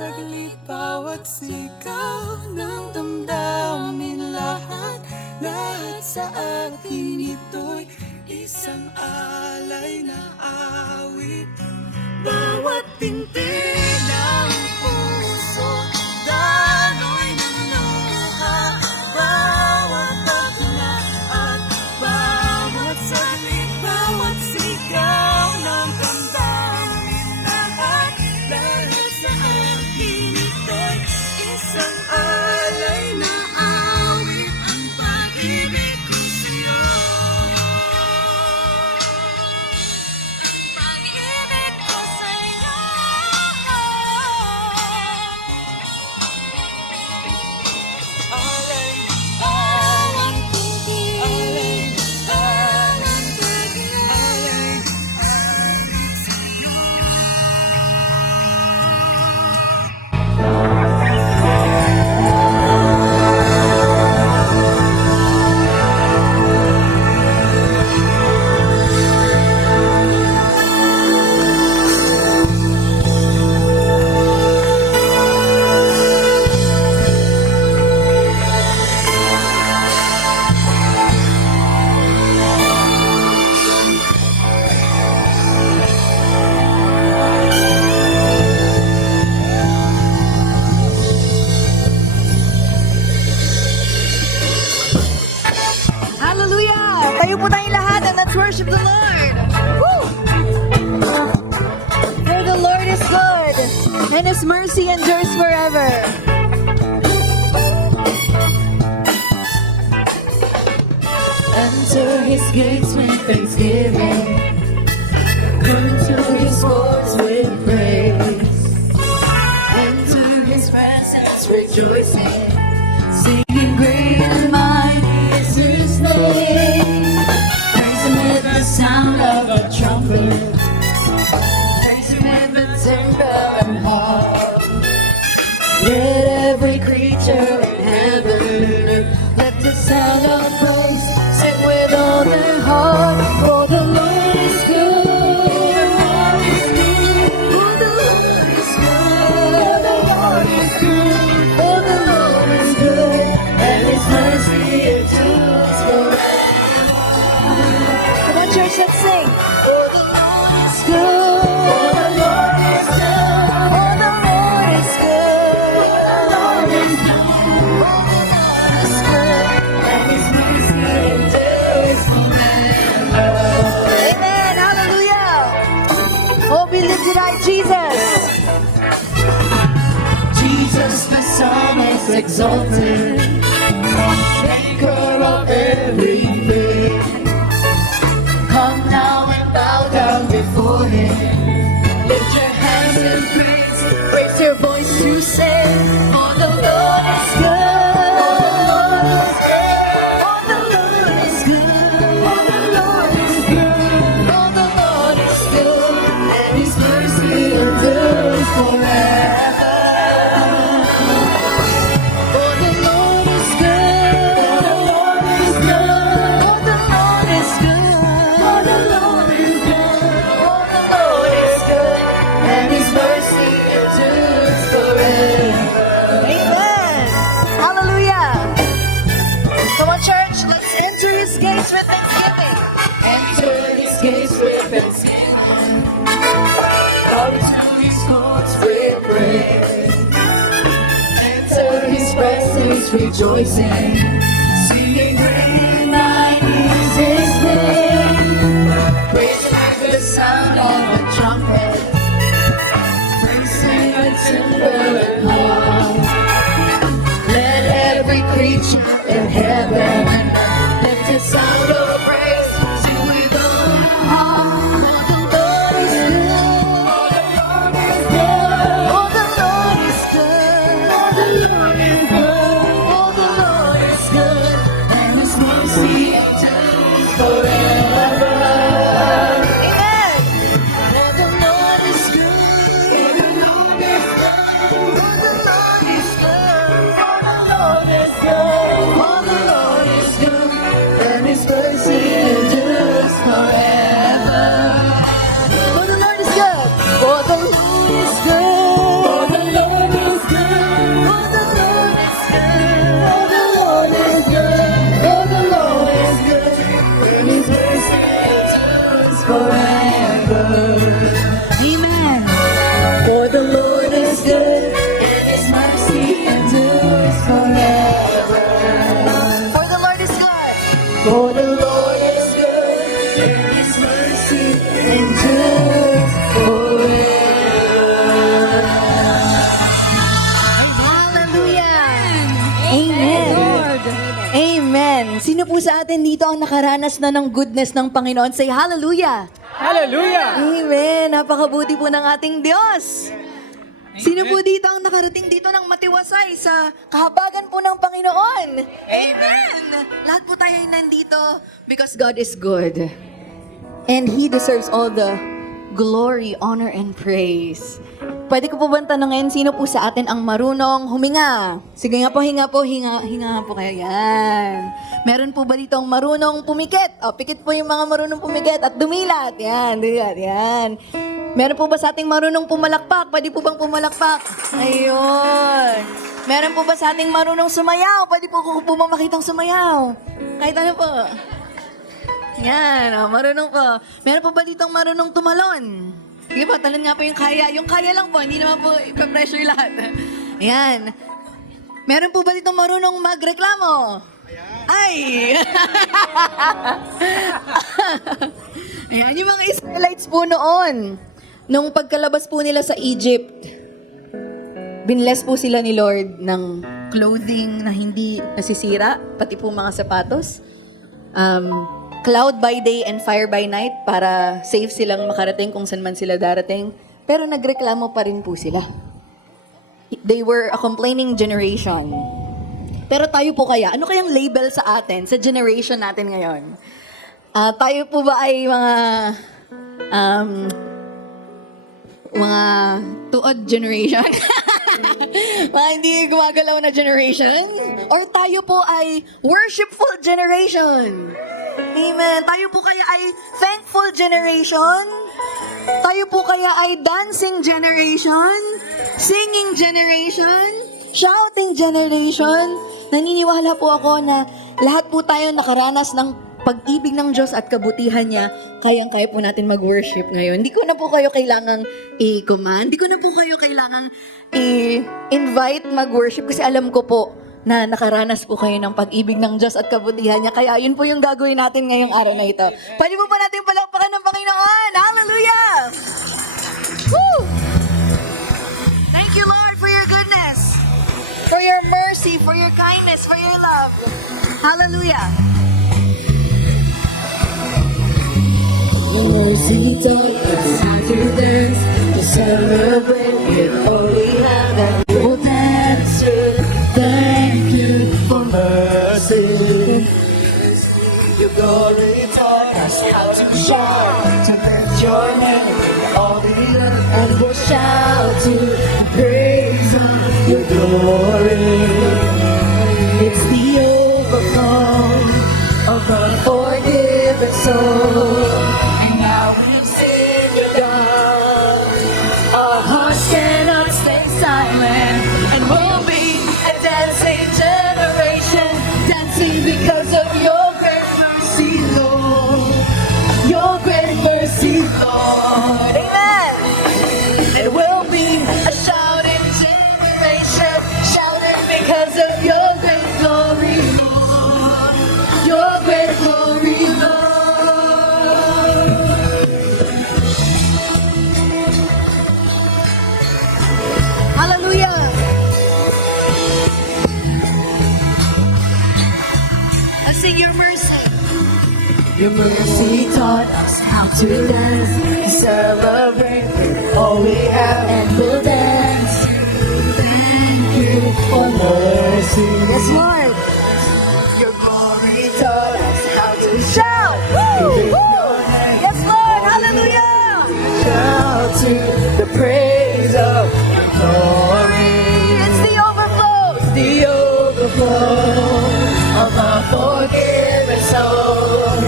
saglit, bawat sigaw ng damdamin, lahat sa akin ito'y isang alay na awit. Bawat tintig ng puso, daloy ng luha, bawat bakla at bawat saglit, bawat sigaw ng damdamin, lahat sa akin ito'y isang alay na awit. Ang pag-ibig ko sa'yo, ang pag-ibig ko sa'yo. Alay, bawat tubig, bawat tigil, sa'yo. Hallelujah! Tayo po tayong lahat and let's worship the Lord! Woo! For the Lord is good and His mercy endures forever. Enter His gates with thanksgiving, into His courts with praise, into His presence rejoicing, singing great and mighty is His name. Praise Him with the sound of a trumpet, praise Him with the timbrel and harp. Let every creature in heaven lift its sound of praise, sing with all their heart. For the Lord is good, for the Lord is good, for the Lord is good, and His mercy endures forever. Come on, church, let's sing. For the Lord is good, for the Lord is good, For the Lord is good. for the Lord is good, and His mercy endures forever. Amen. Hallelujah. Oh, be lifted high, Jesus. Jesus the Son is exalted, maker of everything. Come now and bow down before Him. Lift your hands in praise, raise your voice to sing. For the Lord is good, for the Lord is good, for the Lord is good, for the Lord is good, and His mercy endures forever. For the Lord is good, for the Lord is good, for the Lord is good, for the Lord is good, for the Lord is good, and His mercy endures forever. Amen. Hallelujah. Come on, church, let's enter His gates with thanksgiving. Enter His gates with thanksgiving, come to His courts with praise. Enter His presence rejoicing, singing great and mighty is His name. Praise Him with the sound of a trumpet, praise Him with timbrel and harp. Let every creature in heaven lift its sound of praise, sing with all their heart. For the Lord is good, for the Lord is good, for the Lord is good, and His mercy endures forever. Amen. For the Lord is good, for the Lord is good, for the Lord is good, for the Lord is good, for the Lord is mercy endures forever. Amen. For the Lord is good, and His mercy endures forever. For the Lord is good. For the Lord is good, and His mercy endures forever. Hallelujah. Amen. Amen. Sino po sa atin dito ang nakaranas na ng goodness ng Panginoon? Say hallelujah. Hallelujah! Amen. Napakabuti po ng ating Diyos. Sino po dito ang nakarating dito ng matiwasay sa kahabagan po ng Panginoon? Amen. Lahat po tayo ay nandito because God is good. And He deserves all the glory, honor, and praise. Pwede ko po ba tanongin, sino po sa atin ang marunong huminga? Sige nga po, hinga po kayo. Yan. Meron po ba dito ang marunong pumikit? O, pikit po yung mga marunong pumikit at dumilat. Yan. Meron po ba sa ating marunong pumalakpak? Pwede po bang pumalakpak? Ayun. Meron po ba sa ating marunong sumayaw? Pwede po ko po makitang sumayaw? Kahit ano po. Yan, marunong po. Meron po ba dito ang marunong tumalon? Sige po, talon nga po yung kaya. Yung kaya lang po, hindi naman po ipa-pressure lahat. Ayan. Meron po ba ditong marunong magreklamo? Ay! Ayan, yung mga Israelites po noon, nung pagkalabas po nila sa Egypt, binless po sila ni Lord ng clothing na hindi nasisira, pati po mga sapatos. Cloud by day and fire by night para safe silang makarating kung saan man sila darating. Pero nagreklamo pa rin po sila. They were a complaining generation. Pero tayo po kaya, ano kayang label sa atin, sa generation natin ngayon? Tayo po ba ay mga tuod generation? Mga hindi gumagalaw na generation? Or tayo po ay worshipful generation? Amen. Tayo po kaya ay thankful generation? Tayo po kaya ay dancing generation? Singing generation? Shouting generation? Naniniwala po ako na lahat po tayo nakaranas ng pag-ibig ng Diyos at kabutihan niya, kayang-kaya po natin mag-worship ngayon. Hindi ko na po kayo kailangang i-command, hindi ko na po kayo kailangang i-invite mag-worship kasi alam ko po na nakaranas po kayo ng pag-ibig ng Diyos at kabutihan niya. Kaya yun po yung gagawin natin ngayong araw na ito. Pwede po ba natin palakpakan ng Panginoon? Hallelujah! Woo! Thank you, Lord, for your goodness, for your mercy, for your kindness, for your love. Hallelujah! Your mercy taught us how to dance, to celebrate with all we have, and we'll dance with. Thank you for mercy. Your glory taught us how to shout, to lift your name, all the earth, and we'll shout to the praise of your glory. It's the overflow of a forgiven soul. And now we've seen you done. Our hearts cannot stay silent, and we'll be a dancing generation, dancing because of your great mercy, Lord. Your great mercy, Lord. Amen! And we'll be a shouting generation, shouting because of your great glory, Lord. Your great glory, Lord. Hallelujah! Let's sing your mercy. Your mercy taught us how to dance, to celebrate all we have, and we'll dance. Thank you for mercy. Yes, Lord. Your glory taught us how to Shout! Woo! Woo! Yes, Lord! Hallelujah! shout to the praise of your glory. It's the overflow! The overflow of our forgiven soul.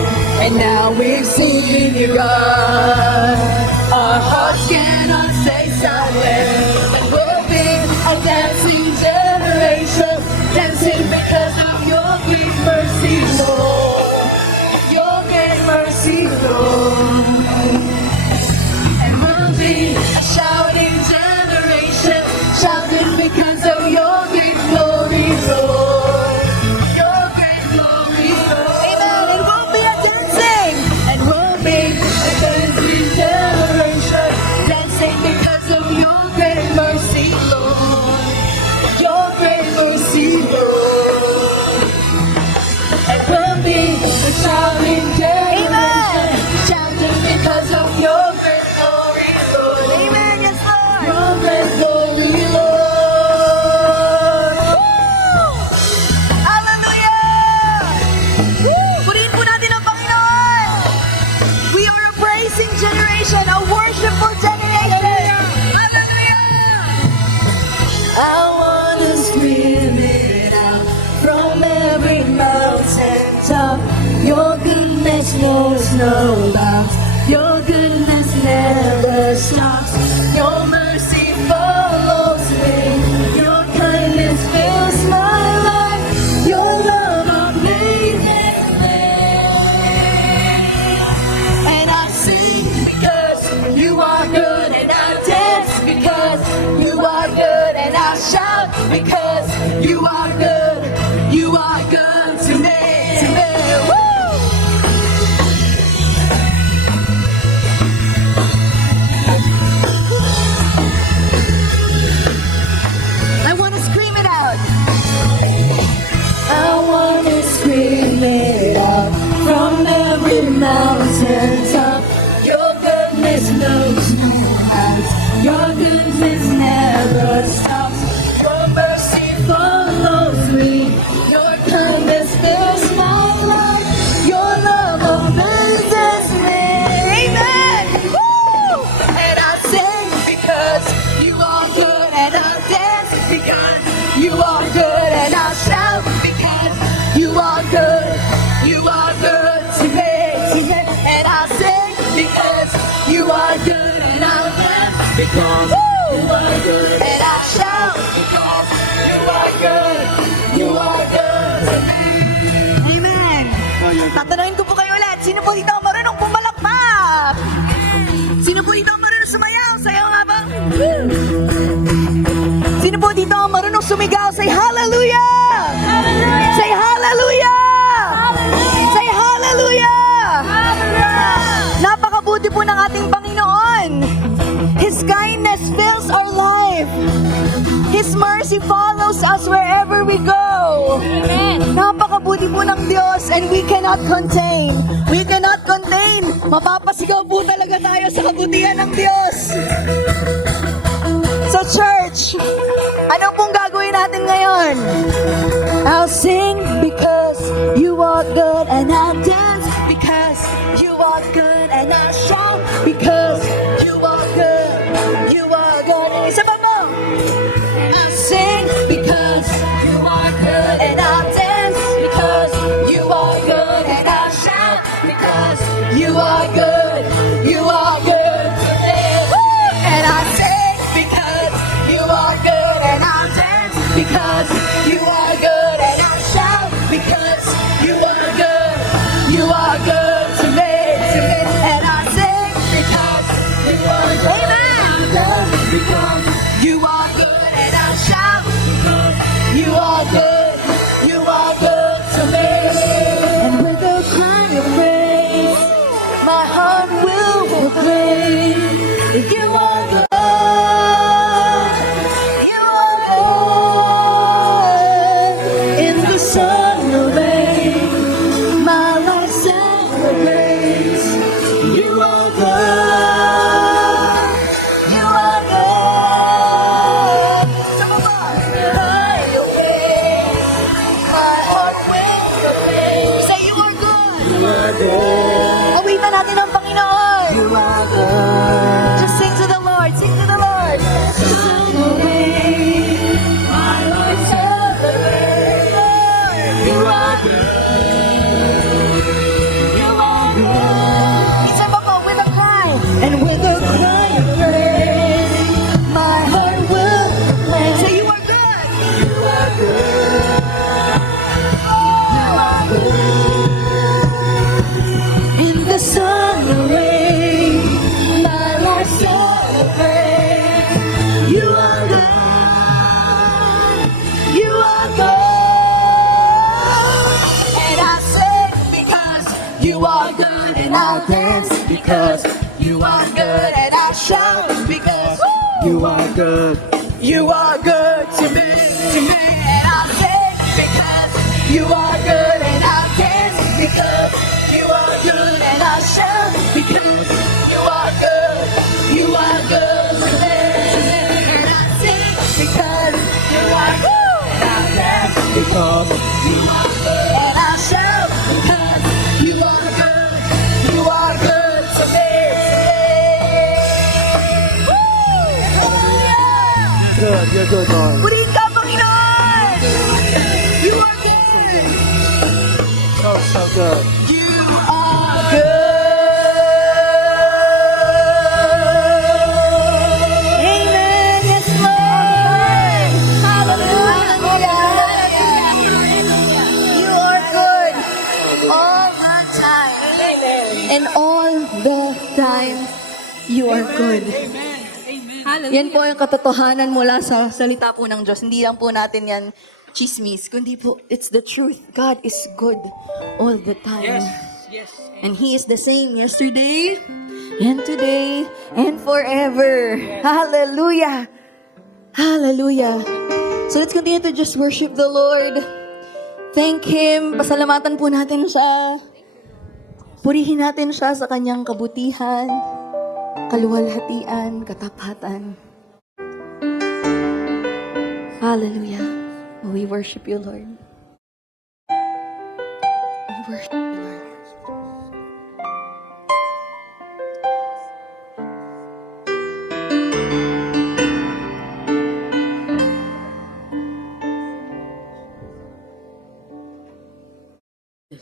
And now we've seen you God. Our hearts cannot stay silent, and we'll be a dancing generation, dancing because of your great mercy, Lord. Your great mercy. mercy, Lord. And we'll be a shouting generation, shouting because of your great glory, Lord. Your great glory, Lord. Amen. And we'll be a dancing. And we'll be a dancing generation, dancing because of your great mercy, Lord. Your great mercy, Lord. And we'll be a shouting generation, shouting because of your great glory, Lord. Amen. Yes, Lord. Your great glory, Lord. Hallelujah! Woo! Purihin po natin ang Panginoon! We are a praising generation, a worshipful generation! Hallelujah! I want to scream it out from every mountaintop. Your goodness knows no bounds. Your goodness never stops. Your mercy follows me. Your kindness fills my life. Your love amazes me. And I sing because you are good, and I dance because you are good, and I shout because you are good. You are good to me. Woo! I want to scream it out! I want to scream it out from every mountaintop. Your goodness knows no bounds. Your goodness never stops. Your mercy follows me. Your kindness fills my life. Your love amazes me. Amen. Woo! And I sing because you are good, and I dance because you are good, and I shout because you are good. You are good to me. And I sing because you are good, and I dance because you are good, and I shout because you are good. You are good to me. Amen! Tatanungin ko po kayo ulit, sino po dito ang marunong pumalakpak? Sino po dito ang marunong sumayaw? Sayaw nga ba? Sino po dito ang marunong sumigaw? Say hallelujah! Hallelujah! Say hallelujah! Hallelujah! Say hallelujah! Hallelujah! Napakabuti po ng ating Panginoon. His kindness fills our life. His mercy follows us wherever we go. Amen. Napakabuti po ng Diyos, and we cannot contain. We cannot contain. Mapapasigaw po talaga tayo sa kabutihan ng Diyos. So church, ano pong gagawin natin ngayon? I'll sing because you are good, and I'll dance because you are good, and I'll shout because you are good. You are good. Isa pa mo. I'll sing because you are good, and I'll dance because you are good, and I'll shout because you are good. You are good to me. Woo! And I sing because you are good, and I'll dance because you are good, and I'll shout because you are good. You are good to me. And I sing because you are good. Amen. Because you are good, and I'll shout because you are good. You are good to me. And with a cry of praise, my heart will proclaim. You are good. You are good. In the sun or rain, my life celebrates. You are good. You are good. Some of us high away. My heart will proclaim. Say you are good. You are good. Awitan natin ang Panginoon. You are good. Just sing to the Lord. Sing to the Lord. My life celebrates. You are good. You are good. Isa pa po, with a cry. And with a cry of praise, my heart will proclaim. Say you are good. You are good. You are good. In the sun dance because you are good, and I'll shout because you are good. You are good to me, and I'll sing because you are good, and I'll dance because you are good, and I'll shout because you are good. You are good to me, and I'll sing because you are good, and I'll dance because you are good, and I'll shout because you are good. You are good to me. Good, you're good, Lord. Purihin ka, Panginoon! You are good! So good. You are good! Amen! Yes, Lord! Hallelujah! You are good all the time. And all the time, you are good. Yan po yung katotohanan mula sa salita po ng Diyos. Hindi lang po natin yan chismis, kundi po, it's the truth. God is good all the time. Yes. And He is the same yesterday, and today, and forever. Hallelujah! Hallelujah! So let's continue to just worship the Lord. Thank Him. Pasalamatan po natin siya. Purihin natin siya sa kanyang kabutihan, kaluwalhatian, katapatan. Hallelujah. We worship you, Lord. We worship you, Lord.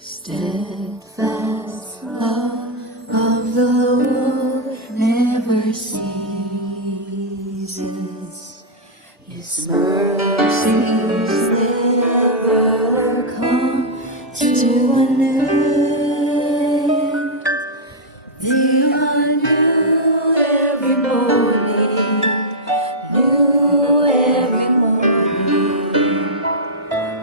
Steadfast love of the Lord never ceases. His mercies never come to an end. They are new every morning, new every morning.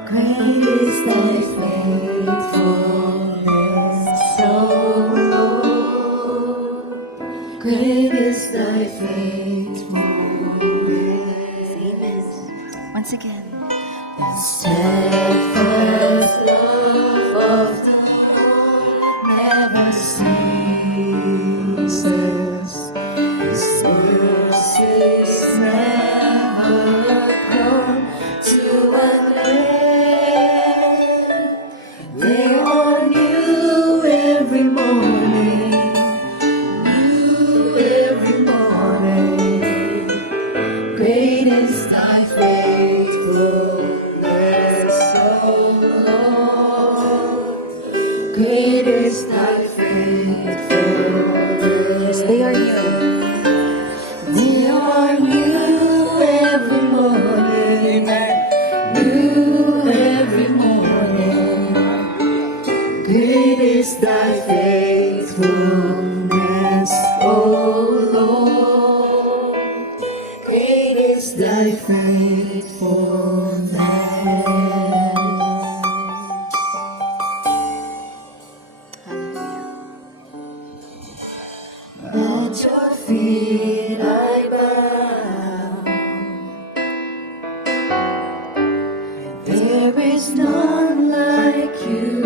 Great is thy faithfulness, O Lord. Great is thy faithfulness. Amen. Once again. The steadfast love of the Lord never ceases. His mercies never come to an end. They are new every morning, new every morning. Great is thy faithfulness, O Lord. Great is thy faithfulness. They are new. They are new every morning. New every morning. Great is thy faithfulness, O Lord. Great is thy faithfulness. At your feet I bow. There is none like you.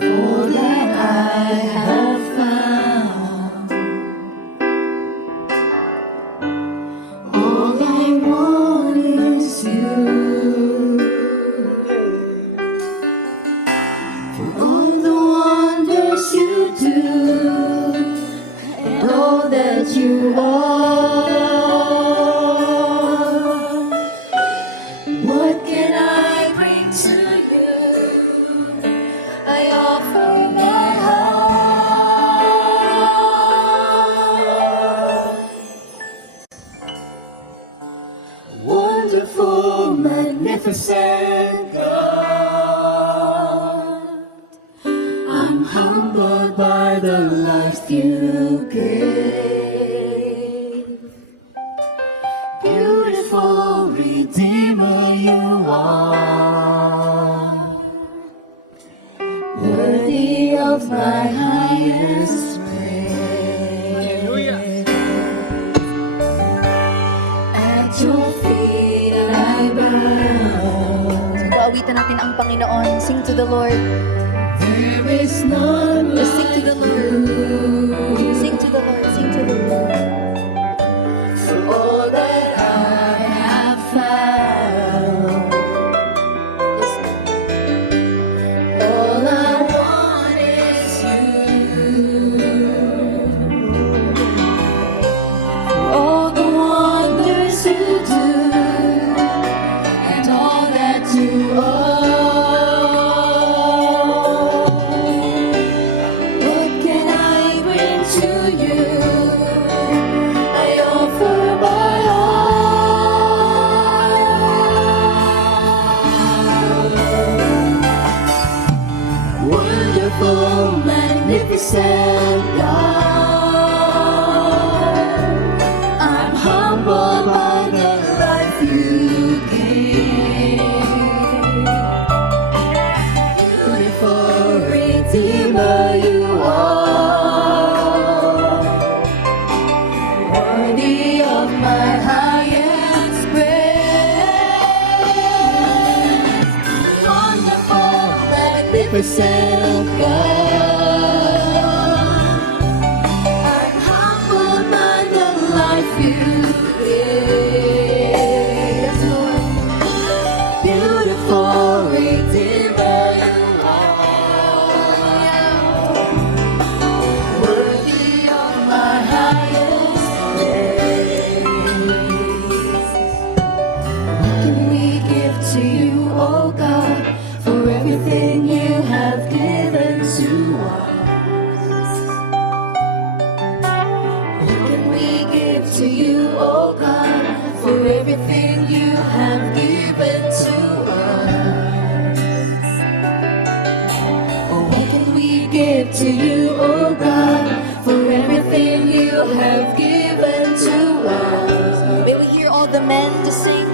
All that I have found, all I want is you. For all the wonders you do, and all that you are. What can I bring to you? I offer my heart. Wonderful, magnificent God, I'm humbled by the life you gave. Beautiful Redeemer you are. worthy of my highest praise. At your feet I bow. Awitan natin ang Panginoon. Sing to the Lord. There is none Just sing to like the Lord. Sing to the Lord. Sing to the Lord. for all that I have found. Yes, Lord. All I want is you. All the wonders you do, and all that you are. What can I bring to you? I offer my all. Wonderful, magnificent God, I'm humbled by the life you gave. Beautiful Redeemer you are, worthy of my highest praise. Wonderful, magnificent God, I'm humbled by the life you gave. Yes, Lord. Beautiful Redeemer you are, worthy of my highest praise. What can we give to you, oh God, for everything you have given to us? What can we give to you, oh God, for everything you have given to us? Oh, what can we give to you, oh God, for everything you have given to us? May we hear all the men to sing.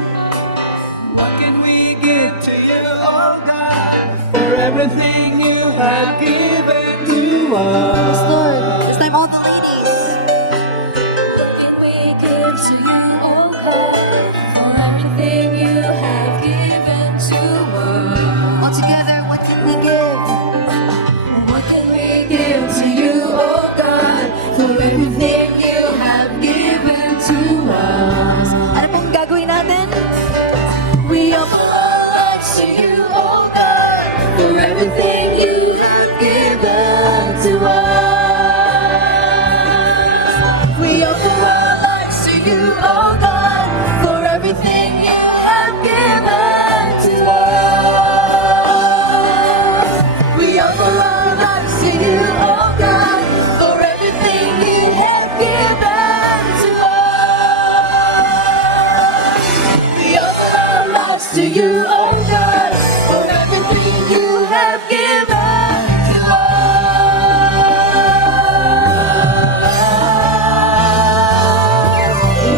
What can we give to you, oh God, for everything you have given to Yes, us? Lord. This time, all the ladies. What can we give to you, oh God, for everything you have given to us? All together, what can we give? What can we give to you, oh God, for everything you have given to us? Ano pong gagawin natin? We offer our lives to you, oh God, for everything you have given to us. We offer our lives to you, oh God, for everything you have given to us. We offer our lives to you, oh God, for everything you have given to us. We offer our lives to you, oh God, for everything you have given to us.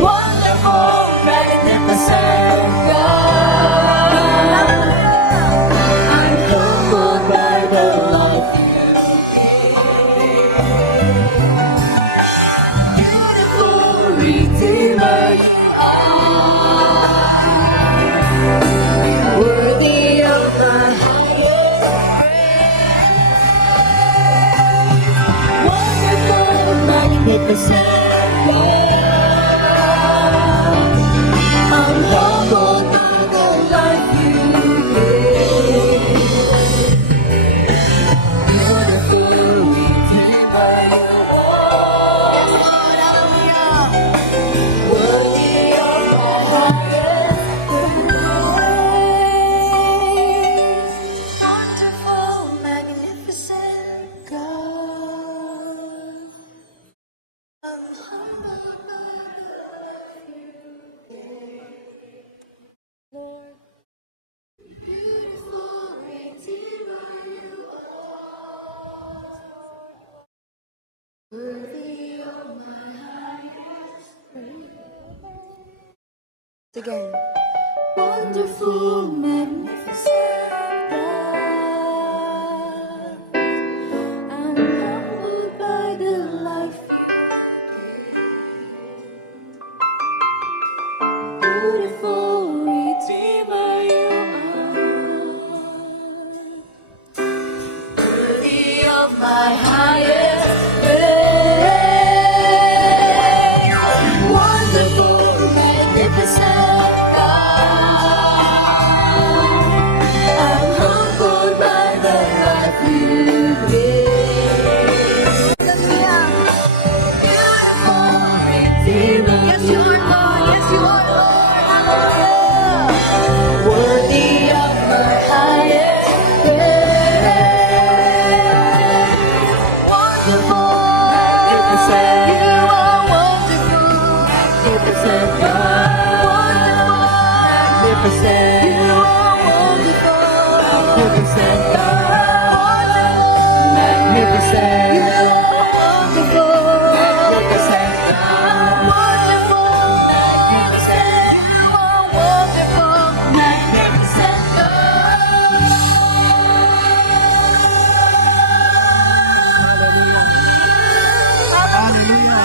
Wonderful, magnificent God, I'm humbled by the life you gave. Beautiful Redeemer you are, worthy of the highest praise. Wonderful, magnificent God, I'm humbled by the life you gave. Beautiful Redeemer you are, worthy of the highest praise. Wonderful, magnificent God, I'm humbled by the life you gave. Lord, beautiful Redeemer you are, worthy of my highest praise. Again. Wonderful, magnificent God, my highest praise. Wonderful, magnificent God, I'm humbled by the life you give. Beautiful Redeemer, yes you are Lord, yes you are Lord, hallelujah. Worthy of my highest praise. Wonderful, magnificent, you are wonderful, magnificent God. Wonderful, magnificent, you are wonderful, magnificent God. Wonderful, magnificent, you are wonderful, magnificent God. Wonderful, magnificent, you are wonderful, magnificent Hallelujah.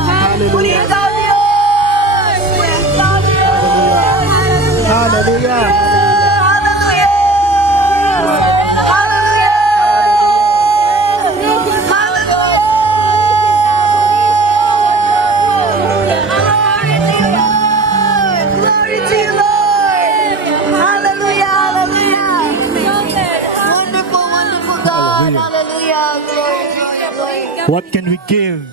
Hallelujah. We love you! We love you! Hallelujah. Glory to you, Lord! Hallelujah! Hallelujah! Wonderful, wonderful God! Hallelujah! Glory, glory, glory! What can we give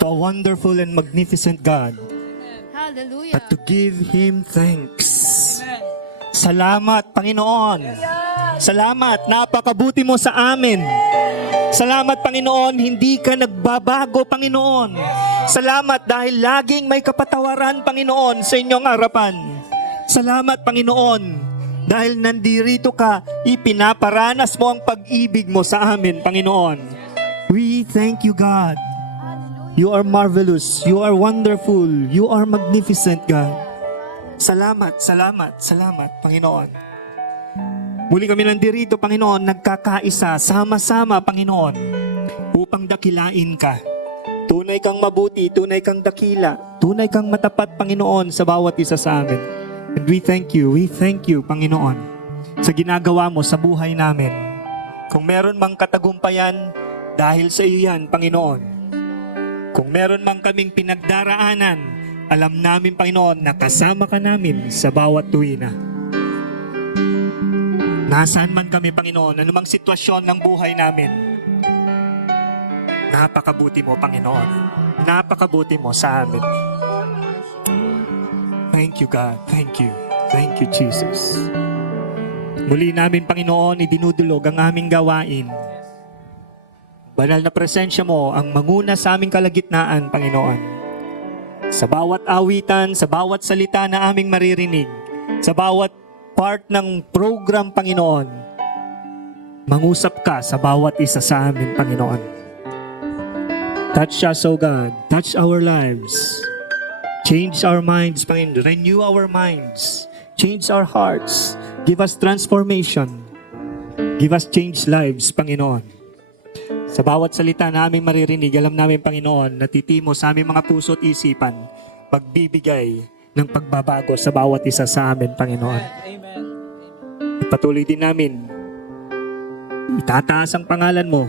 to a wonderful and magnificent God Hallelujah. but to give Him thanks? Salamat, Panginoon. Salamat, napakabuti mo sa amin. Salamat, Panginoon, hindi ka nagbabago, Panginoon. Salamat dahil laging may kapatawaran, Panginoon, sa inyong harapan. Salamat, Panginoon, dahil nandirito ka, ipinaparanas mo ang pag-ibig mo sa amin, Panginoon. We thank you, God. You are marvelous. You are wonderful. You are magnificent, God. Salamat, salamat, salamat, Panginoon. Muli kami nandirito, Panginoon, nagkakaisa, sama-sama, Panginoon, upang dakilain ka. Tunay kang mabuti, tunay kang dakila, tunay kang matapat, Panginoon, sa bawat isa sa amin. And we thank you, Panginoon, sa ginagawa mo sa buhay namin. Kung meron mang katagumpayan, dahil sa iyo yan, Panginoon. Kung meron mang kaming pinagdaraanan, alam namin, Panginoon, na kasama ka namin sa bawat tuwina. Nasaan man kami, Panginoon, anumang sitwasyon ng buhay namin, napakabuti mo, Panginoon. Napakabuti mo sa amin. Thank you, God. Thank you. Thank you, Jesus. Muli namin, Panginoon, idinudulog ang aming gawain. Banal na presensya mo ang manguna sa aming kalagitnaan, Panginoon. Sa bawat awitan, sa bawat salita na aming maririnig, sa bawat part ng program, Panginoon, mangusap ka sa bawat isa sa amin, Panginoon. Touch us, O God. Touch our lives. Change our minds, Panginoon. Renew our minds. Change our hearts. Give us transformation. Give us changed lives, Panginoon. Sa bawat salita na aming maririnig, alam namin, Panginoon, natitimo sa aming mga puso at isipan, pagbibigay ng pagbabago sa bawat isa sa amin, Panginoon. Patuloy din namin, itataas ang pangalan mo.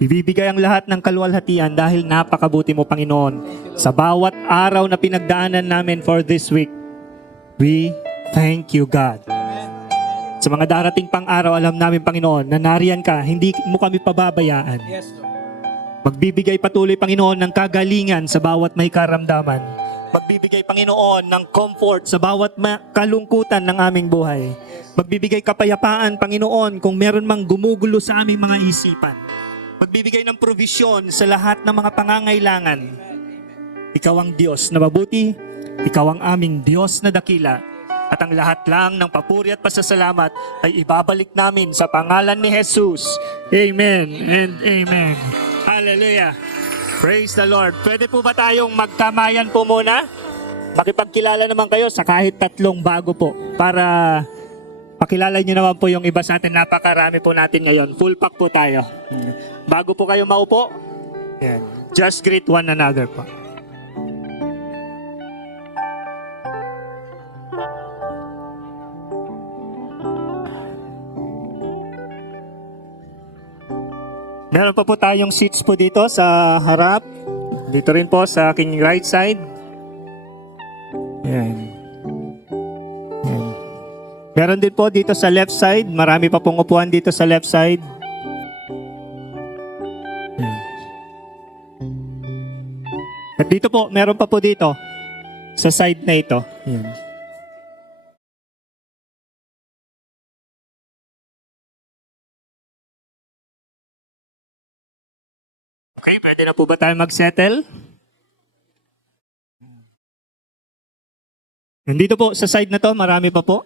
Ibibigay ang lahat ng kaluwalhatian dahil napakabuti mo, Panginoon. Sa bawat araw na pinagdaanan namin for this week, we thank you, God. Sa mga darating pang araw, alam namin, Panginoon, na nariyan ka, hindi mo kami pababayaan. Magbibigay patuloy, Panginoon, ng kagalingan sa bawat may karamdaman. Magbibigay, Panginoon, ng comfort sa bawat kalungkutan ng aming buhay. Magbibigay kapayapaan, Panginoon, kung meron mang gumugulo sa aming mga isipan. Magbibigay ng provisyon sa lahat ng mga pangangailangan. Ikaw ang Diyos na mabuti, Ikaw ang aming Diyos na dakila, at ang lahat lang ng papuri at pasasalamat ay ibabalik namin sa pangalan ni Jesus. Amen and amen. Hallelujah. Praise the Lord. Pwede po ba tayong magkamayan po muna? Makipagkilala naman kayo sa kahit 3 bago po para pakilala nyo naman po yung iba sa atin. Napakarami po natin ngayon. Full pack po tayo. Bago po kayo maupo, yan. Just greet one another po. Meron pa po tayong seats po dito sa harap. Dito rin po sa aking right side. Yan. Yan. Meron din po dito sa left side. Marami pa pong upuan dito sa left side. Yan. At dito po, meron pa po dito sa side na ito. Yan. Okay, pwede na po ba tayo mag-settle? Nandito po sa side na to, marami pa po.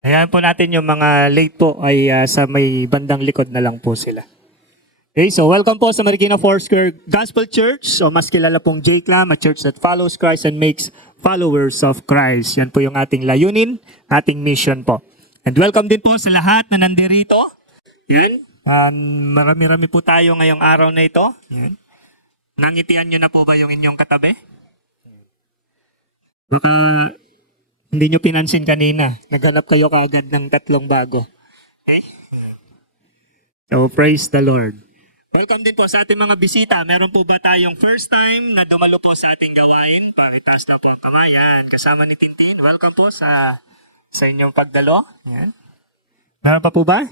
Ayan po natin yung mga late po ay sa may bandang likod na lang po sila. Okay, so welcome po sa Marikina Foursquare Gospel Church. So mas kilala pong JCLAM, a church that follows Christ and makes followers of Christ. Yan po yung ating layunin, ating mission po. And welcome din po sa lahat na nandirito. Yan. Marami-rami po tayo ngayong araw na ito. Yan. Nangitian nyo na po ba yung inyong katabi? Baka hindi nyo pinansin kanina. Naghanap kayo kaagad ng 3 bago. Okay? So praise the Lord. Welcome din po sa ating mga bisita. Meron po ba tayong first time na dumalo po sa ating gawain? Pakitaas na po ang kamay. Yan. Kasama ni Tintin. Welcome po sa inyong pagdalo. Yan. Meron pa po ba?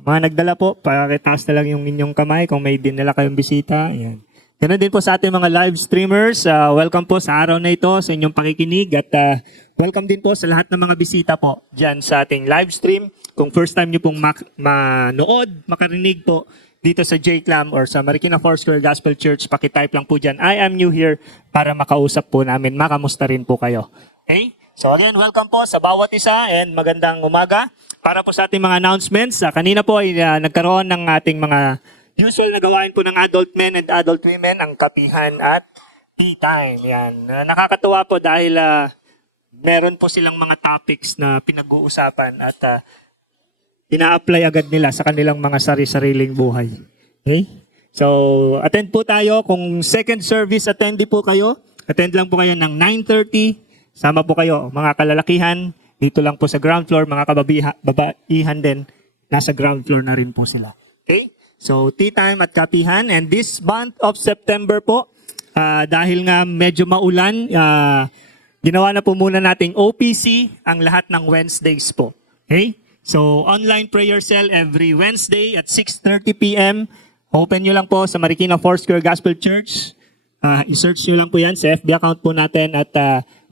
Mga nagdala po, pakitaas na lang yung inyong kamay kung may dinala kayong bisita. Yan. Ganun din po sa ating mga live streamers. Welcome po sa araw na ito sa inyong pakikinig at welcome din po sa lahat ng mga bisita po dyan sa ating live stream. Kung first time nyo pong manood, makarinig po dito sa JCLAM or sa Marikina Foursquare Gospel Church, pakitype lang po dyan, I am new here, para makausap po namin, makamusta rin po kayo. Okay? So again, welcome po sa bawat isa and magandang umaga. Para po sa ating mga announcements, kanina po ay nagkaroon ng ating mga usual na gawain po ng adult men and adult women, ang kapihan at tea time. Yan. Nakakatuwa po dahil meron po silang mga topics na pinag-uusapan at ina-apply agad nila sa kanilang mga sari-sariling buhay. Okay? So, attend po tayo. Kung second service, attend po kayo. Attend lang po kayo ng 9:30. Sama po kayo, mga kalalakihan. Dito lang po sa ground floor. Mga kababaihan din, nasa ground floor na rin po sila. Okay? So, tea time at kapihan. And this month of September po, dahil nga medyo maulan, ginawa na po muna nating OPC ang lahat ng Wednesdays po. Okay? So, online prayer cell every Wednesday at 6:30 p.m. Open nyo lang po sa Marikina Foursquare Gospel Church. I-search nyo lang po yan sa FB account po natin at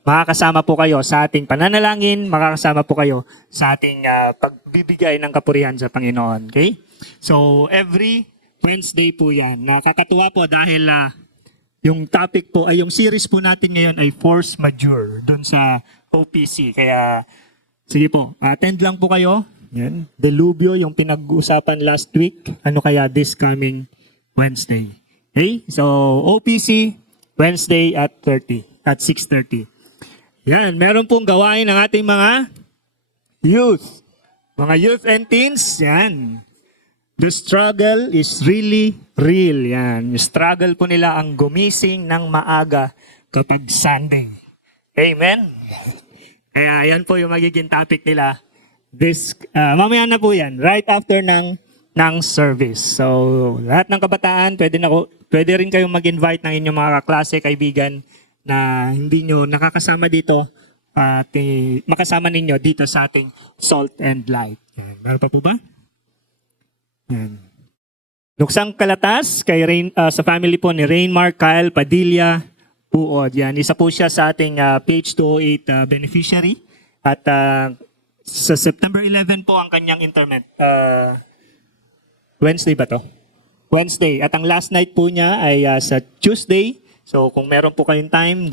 makakasama po kayo sa ating pananalangin, makakasama po kayo sa ating pagbibigay ng kapurihan sa Panginoon. Okay? So, every Wednesday po yan. Nakakatuwa po dahil yung topic po, ay yung series po natin ngayon ay force majeure doon sa OPC. Kaya, sige po, attend lang po kayo. Yan. Delubyo, yung pinag-uusapan last week. Ano kaya this coming Wednesday? Okay? So, OPC, Wednesday at 6:30. Yan. Meron pong gawain ng ating mga youth. Mga youth and teens. Yan. The struggle is really real. Yan. Yung struggle po nila ang gumising ng maaga kapag Sunday. Amen? Kaya yan po yung magiging topic nila. Mamaya na po yan, right after ng service. So, lahat ng kabataan, pwede rin kayong mag-invite ng inyong mga kaklase, kaibigan na hindi nyo nakakasama dito at makasama ninyo dito sa ating Salt and Light. Yan. Meron pa po ba? Yan. Luksang Kalatas sa family po ni Rainmark Kyle Padilla Puod. Yan. Isa po siya sa ating page 208 beneficiary. At sa September 11 po ang kanyang interment. Wednesday ba to? Wednesday. At ang last night po niya ay sa Tuesday. So kung meron po kayong time,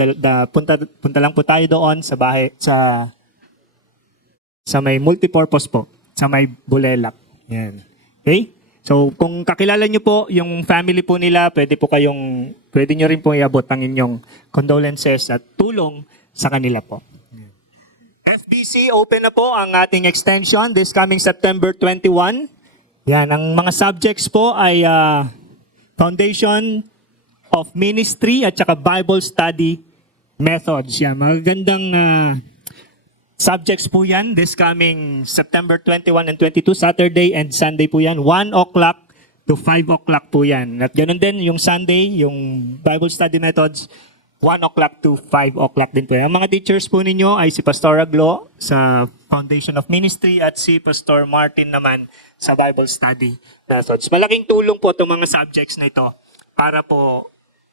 punta lang po tayo doon sa bahay, sa may multipurpose po. Sa may Bulelak. Yan. Okay? So, kung kakilala nyo po yung family po nila, pwede nyo rin po iabot ang inyong condolences at tulong sa kanila po. FBC, open na po ang ating extension this coming September 21. Yan, ang mga subjects po ay Foundation, of Ministry at saka Bible Study Methods. Yan, magagandang subjects po yan this coming September 21 and 22, Saturday and Sunday po yan. 1 o'clock to 5 o'clock po yan. At ganoon din yung Sunday, yung Bible Study Methods, 1 o'clock to 5 o'clock din po yan. Ang mga teachers po ninyo ay si Pastor Aglo sa Foundation of Ministry at si Pastor Martin naman sa Bible Study Methods. Malaking tulong po itong mga subjects na ito para po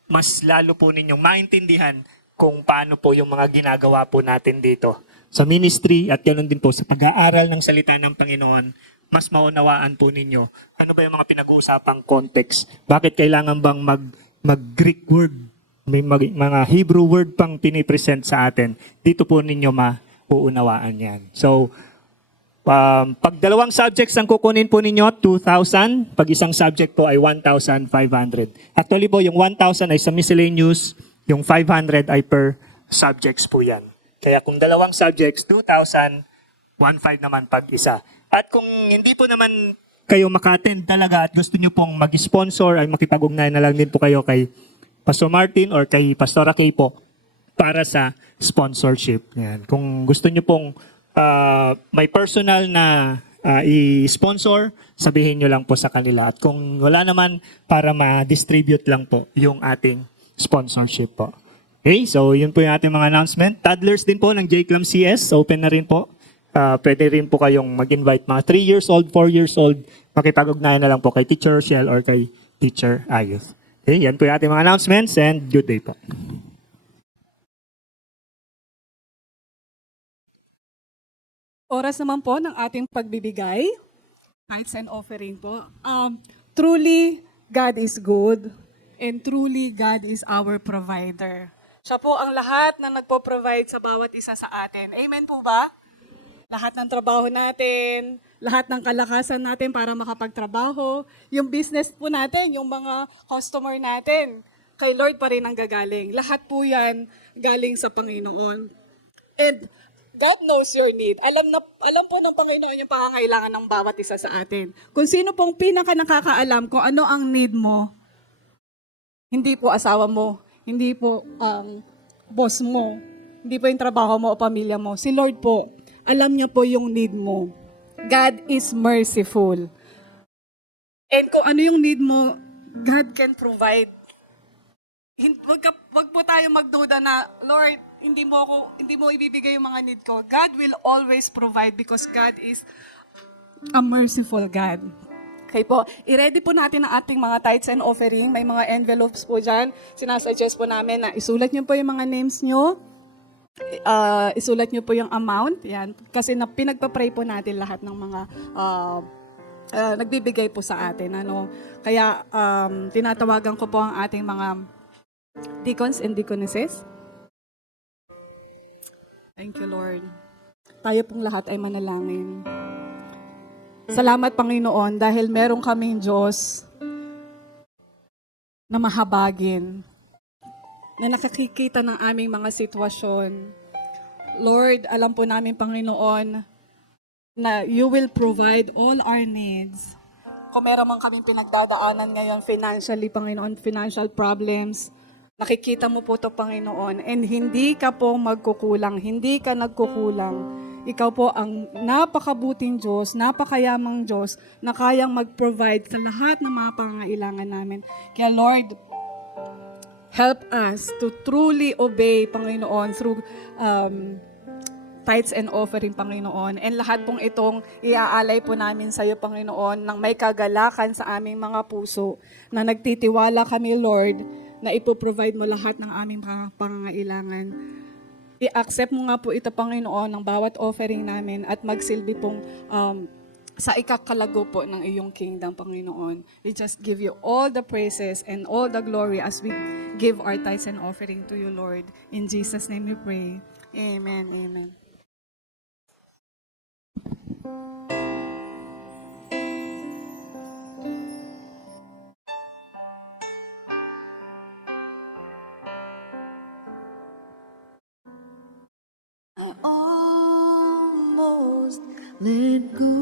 mas lalo po ninyong maintindihan kung paano po yung mga ginagawa po natin dito sa ministry at ganoon din po sa pag-aaral ng salita ng Panginoon, mas maunawaan po ninyo ano ba yung mga pinag-uusapang context. Bakit kailangan bang mag-Greek word, may mga Hebrew word pang pinipresent sa atin. Dito po ninyo mauunawaan yan. So, pag dalawang subjects ang kukunin po ninyo, 2,000. Pag isang subject po ay 1,500. Actually po, yung 1,000 ay sa miscellaneous, yung 500 ay per subjects po yan. Kaya kung dalawang subjects, 2,000, 1,500 naman pag isa. At kung hindi po naman kayo maka-attend talaga at gusto nyo pong mag-sponsor, ay makipag-ugnayan na lang din po kayo kay Pastor Martin or kay Pastora Kay po para sa sponsorship. Yan. Kung gusto nyo pong may personal na i-sponsor, sabihin nyo lang po sa kanila. At kung wala naman, para ma-distribute lang po yung ating sponsorship po. Okay, so yun po yung ating mga announcement. Toddlers din po ng JCLAM CS, open na rin po. Pwede rin po kayong mag-invite mga 3 years old, 4 years old, makipag-ugnayan na lang po kay Teacher Rochelle or kay Teacher Ayuth. Okay, yan po yung ating mga announcements and good day po. Oras naman po ng ating pagbibigay, tithes and offering po. Truly, God is good and truly, God is our provider. Siya po ang lahat na nagpo-provide sa bawat isa sa atin. Amen po ba? Lahat ng trabaho natin, lahat ng kalakasan natin para makapagtrabaho, yung business po natin, yung mga customer natin, kay Lord pa rin ang gagaling. Lahat po yan galing sa Panginoon. And God knows your need. Alam po ng Panginoon yung pangangailangan ng bawat isa sa atin. Kung sino pong pinaka nakakaalam kung ano ang need mo, hindi po asawa mo, hindi po boss mo, hindi po yung trabaho mo o pamilya mo. Si Lord po, alam niya po yung need mo. God is merciful. And kung ano yung need mo, God can provide. Wag po tayo magduda na, Lord, hindi mo ibibigay yung mga need ko. God will always provide because God is a merciful God. Okay po, i-ready po natin ang ating mga tithes and offering. May mga envelopes po dyan. Sinasuggest po namin na isulat nyo po yung mga names nyo. Isulat nyo po yung amount. Yan. Kasi pinagpa-pray po natin lahat ng mga nagbibigay po sa atin. Kaya tinatawagan ko po ang ating mga deacons and deaconesses. Thank you, Lord. Tayo pong lahat ay manalangin. Salamat, Panginoon, dahil meron kaming Diyos na mahabagin, na nakakikita ng aming mga sitwasyon. Lord, alam po namin, Panginoon, na you will provide all our needs. Kung meron man kaming pinagdadaanan ngayon financially, Panginoon, financial problems, nakikita mo po ito, Panginoon, and hindi ka po magkukulang, hindi ka nagkukulang. Ikaw po ang napakabuting Diyos, napakayamang Diyos na kayang mag-provide sa lahat ng mga pangangailangan namin. Kaya Lord, help us to truly obey, Panginoon, through tithes and offering, Panginoon. And lahat pong itong iaalay po namin sa iyo, Panginoon, nang may kagalakan sa aming mga puso, na nagtitiwala kami, Lord, na ipoprovide mo lahat ng aming pangangailangan. I-accept mo nga po ito, Panginoon, ng bawat offering namin at magsilbi pong sa ikakalago po ng iyong kingdom, Panginoon. We just give you all the praises and all the glory as we give our tithes and offering to you, Lord. In Jesus' name we pray. Amen. Amen. Almost let go.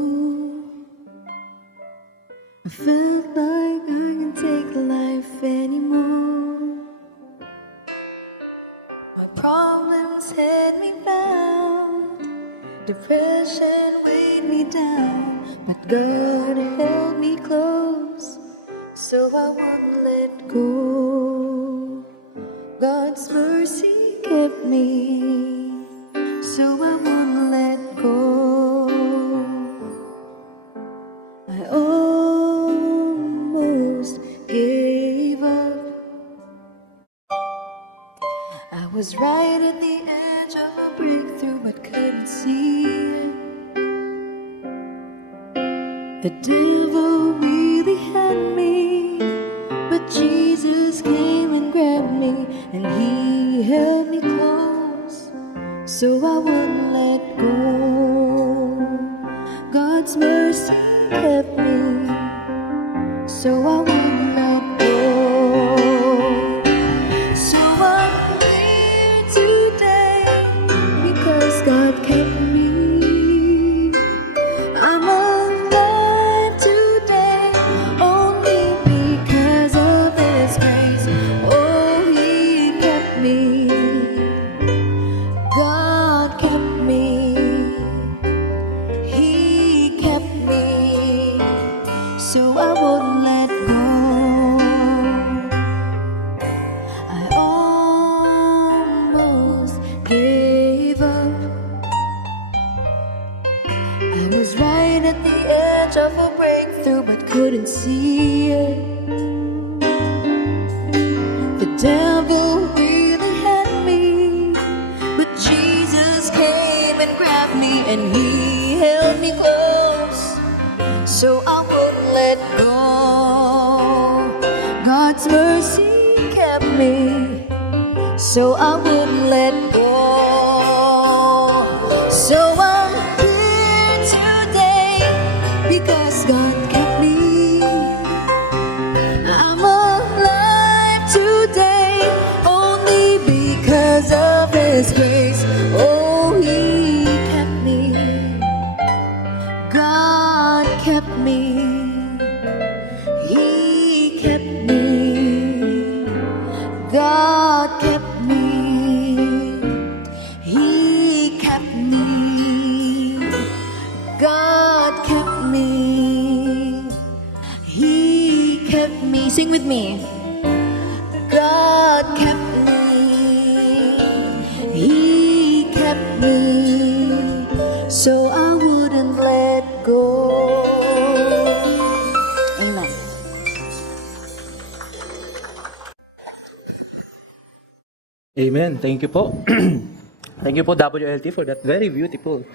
I felt like I can't take life anymore. Problems had me bound, depression weighed me down, but God held me close, so I wouldn't let go. God's mercy kept me, so I wouldn't let go. I almost gave up. I was right at the edge of a breakthrough, but couldn't see it. The devil really had me, but Jesus came and grabbed me, and he held me close, so I wouldn't let go. God's mercy kept me, so I wouldn't let go. So I'm here today because God kept me. I'm alive today only because of His grace. Oh, He kept me. God kept me. He kept me, so I wouldn't let go. I almost gave up. I was right at the edge of a breakthrough, but couldn't see it. The devil really had me, but Jesus came and grabbed me, and He held me close, so I wouldn't let go. God's mercy kept me, so I wouldn't let go. So I'm here today because God kept me. I'm alive today only because of His grace. Oh, He kept me. God kept me. He kept me. God kept me. He kept me. God kept me. He kept me. Sing with me. God kept me. He kept me, so I wouldn't let go. Amen. Amen. Thank you po. Thank you po WLT for that very beautiful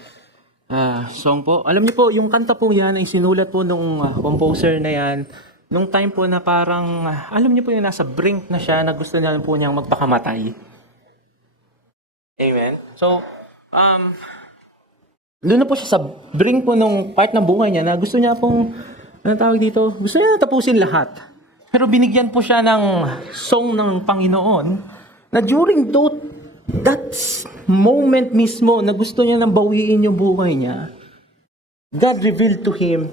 song po. Alam niyo po, yung kanta po yan ay sinulat po nung composer na yan nung time po na parang, alam niyo po yung nasa brink na siya na gusto niya po niyang magpakamatay. Amen. So, doon na po siya sa brink po nung part ng buhay niya na gusto niya pong, ano tawag dito, gusto niya tapusin lahat. Pero binigyan po siya ng song ng Panginoon na during that moment mismo na gusto niya nang bawiin yung buhay niya, God revealed to him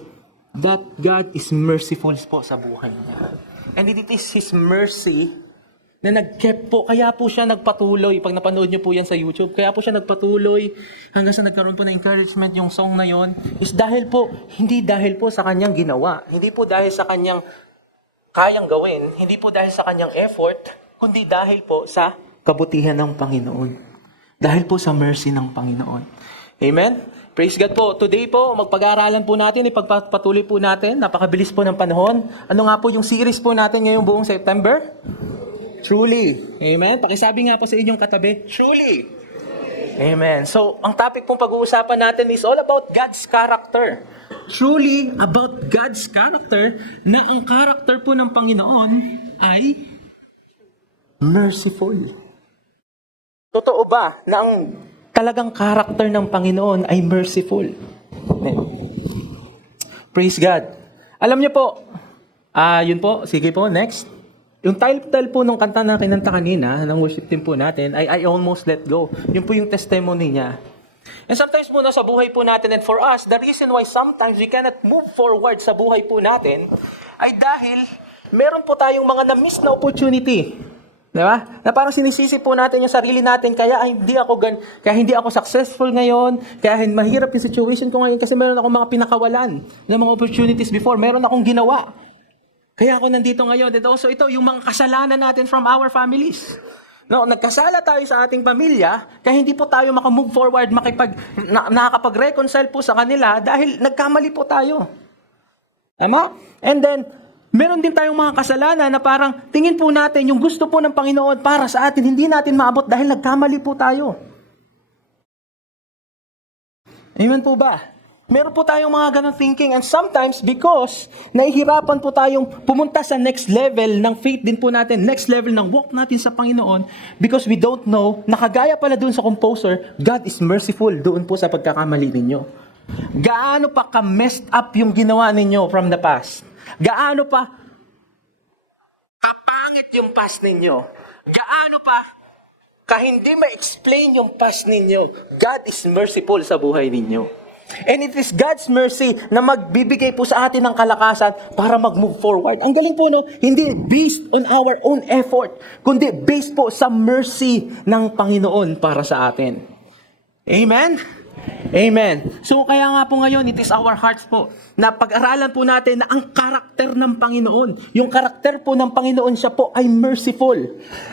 that God is merciful po sa buhay niya. And it is His mercy na nag-kept po, kaya po siya nagpatuloy. Pag napanood niyo po yan sa YouTube, kaya po siya nagpatuloy hanggang sa nagkaroon po ng encouragement yung song na yon. Is dahil po, hindi dahil po sa kanyang ginawa, hindi po dahil sa kanyang kayang gawin, hindi po dahil sa kanyang effort, kundi dahil po sa kabutihan ng Panginoon. Dahil po sa mercy ng Panginoon. Amen? Praise God po. Today po, magpag-aaralan po natin, ipagpatuloy po natin. Napakabilis po ng panahon. Ano nga po yung series po natin ngayong buong September? Truly. Amen? Pakisabi nga po sa inyong katabi, truly. Amen. So, ang topic pong pag-uusapan natin is all about God's character. Truly about God's character, na ang character po ng Panginoon ay merciful. Totoo ba na ang talagang character ng Panginoon ay merciful? Amen. Praise God. Alam niyo po, yun po, sige po, next. Yung title po ng kanta na kinanta kanina, ng worship team po natin, ay I Almost Let Go. Yun po yung testimony niya. And sometimes po sa buhay po natin, and for us, the reason why sometimes we cannot move forward sa buhay po natin, ay dahil meron po tayong mga na-miss na opportunity. Di ba? Na parang sinisisi po natin yung sarili natin, kaya hindi ako successful ngayon, kaya mahirap yung situation ko ngayon kasi meron akong mga pinakawalan ng mga opportunities before, meron akong ginawa. Kaya ako nandito ngayon. And also ito, yung mga kasalanan natin from our families. No, nagkasala tayo sa ating pamilya, kaya hindi po tayo makamove forward, nakakapag-reconcile po sa kanila dahil nagkamali po tayo. Tama? And then, meron din tayong mga kasalanan na parang tingin po natin yung gusto po ng Panginoon para sa atin, hindi natin maabot dahil nagkamali po tayo. Amen po ba? Meron po tayong mga ganong thinking, and sometimes because nahihirapan po tayong pumunta sa next level ng faith din po natin, next level ng walk natin sa Panginoon, because we don't know, nakagaya pala dun sa composer, God is merciful doon po sa pagkakamali ninyo. Gaano pa ka-messed up yung ginawa ninyo from the past? Gaano pa kapangit yung past ninyo? Gaano pa hindi ma-explain yung past ninyo? God is merciful sa buhay ninyo. And it is God's mercy na magbibigay po sa atin ng kalakasan para mag-move forward. Ang galing po, no? Hindi based on our own effort, kundi based po sa mercy ng Panginoon para sa atin. Amen? Amen. So kaya nga po ngayon, it is our hearts po na pag-aralan po natin na ang karakter ng Panginoon, yung karakter po ng Panginoon, siya po ay merciful.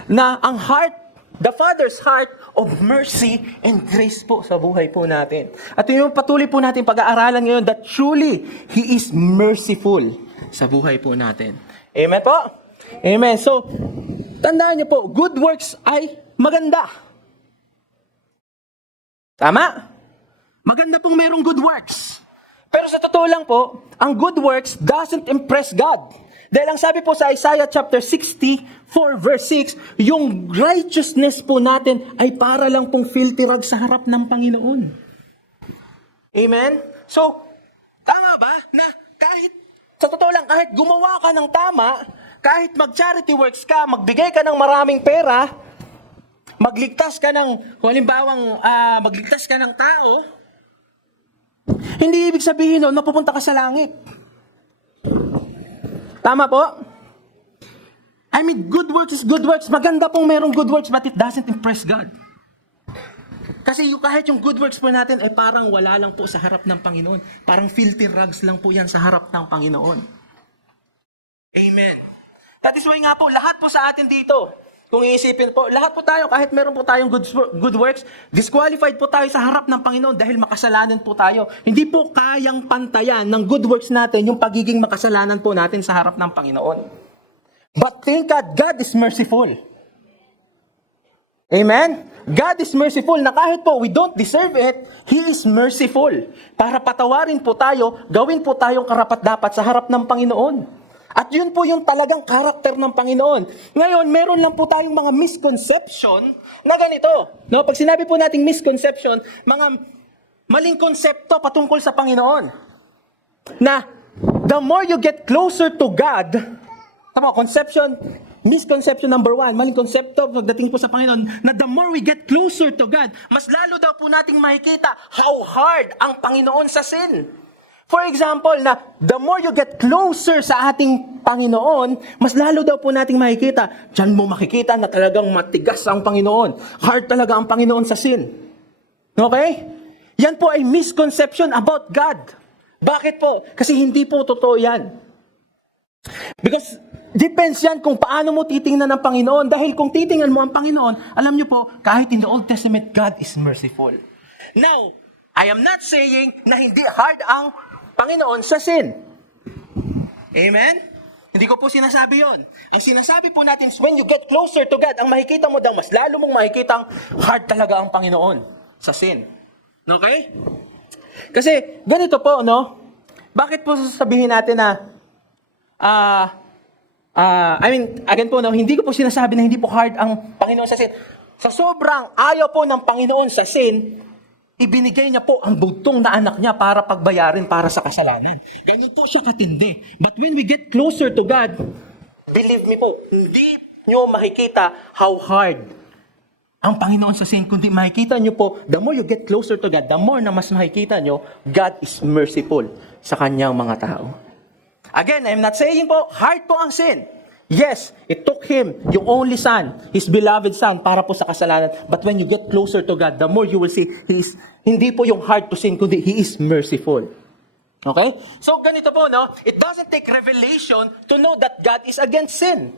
Na ang heart, the Father's heart of mercy and grace po sa buhay po natin. At yung patuloy po natin pag-aaralan ngayon that truly He is merciful sa buhay po natin. Amen po? Amen. So, tandaan niyo po, good works ay maganda. Tama? Maganda pong merong good works. Pero sa totoo lang po, ang good works doesn't impress God. Dahil ang sabi po sa Isaiah chapter 64 verse 6, yung righteousness po natin ay para lang pong filthy rags sa harap ng Panginoon. Amen? So, tama ba na kahit, sa totoo lang, kahit gumawa ka ng tama, kahit mag-charity works ka, magbigay ka ng maraming pera, magligtas ka ng, kung halimbawang magligtas ka ng tao, hindi ibig sabihin na mapupunta ka sa langit. Tama po? I mean, good works is good works. Maganda pong merong good works, but it doesn't impress God. Kasi kahit yung good works po natin ay parang wala lang po sa harap ng Panginoon. Parang filthy rags lang po yan sa harap ng Panginoon. Amen. That is why nga po, lahat po sa atin dito, kung iisipin po, lahat po tayo, kahit meron po tayong good works, disqualified po tayo sa harap ng Panginoon dahil makasalanan po tayo. Hindi po kayang pantayan ng good works natin yung pagiging makasalanan po natin sa harap ng Panginoon. But thank God, God is merciful. Amen? God is merciful na kahit po we don't deserve it, He is merciful. Para patawarin po tayo, gawin po tayong karapat-dapat sa harap ng Panginoon. At yun po yung talagang karakter ng Panginoon. Ngayon, meron lang po tayong mga misconception na ganito. No? Pag sinabi po nating misconception, mga maling konsepto patungkol sa Panginoon. Na the more you get closer to God, tama, misconception number 1, maling konsepto pagdating po sa Panginoon, na the more we get closer to God, mas lalo daw po nating makikita how hard ang Panginoon sa sin. For example, na the more you get closer sa ating Panginoon, mas lalo daw po nating makikita, diyan mo makikita na talagang matigas ang Panginoon. Hard talaga ang Panginoon sa sin. Okay? Yan po ay misconception about God. Bakit po? Kasi hindi po totoo yan. Because depends yan kung paano mo titingnan ng Panginoon. Dahil kung titingnan mo ang Panginoon, alam niyo po, kahit in the Old Testament, God is merciful. Now, I am not saying na hindi hard ang Panginoon sa sin. Amen? Hindi ko po sinasabi yon. Ang sinasabi po natin is when you get closer to God, ang makikita mo daw, mas lalo mong makikita ang hard talaga ang Panginoon sa sin. Okay? Kasi ganito po, no? Bakit po sasabihin natin na again po, no, hindi ko po sinasabi na hindi po hard ang Panginoon sa sin. Sa sobrang ayaw po ng Panginoon sa sin, ibinigay niya po ang bugtong na anak niya para pagbayarin para sa kasalanan. Ganun po siya katindi. But when we get closer to God, believe me po, hindi nyo makikita how hard ang Panginoon sa sin, kundi makikita nyo po, the more you get closer to God, the more na mas makikita nyo, God is merciful sa kanyang mga tao. Again, I'm not saying po, hard po ang sin. Yes, it took Him, yung only Son, His beloved Son, para po sa kasalanan. But when you get closer to God, the more you will see, hindi po yung hard to sin, kundi He is merciful. Okay? So ganito po, no? It doesn't take revelation to know that God is against sin.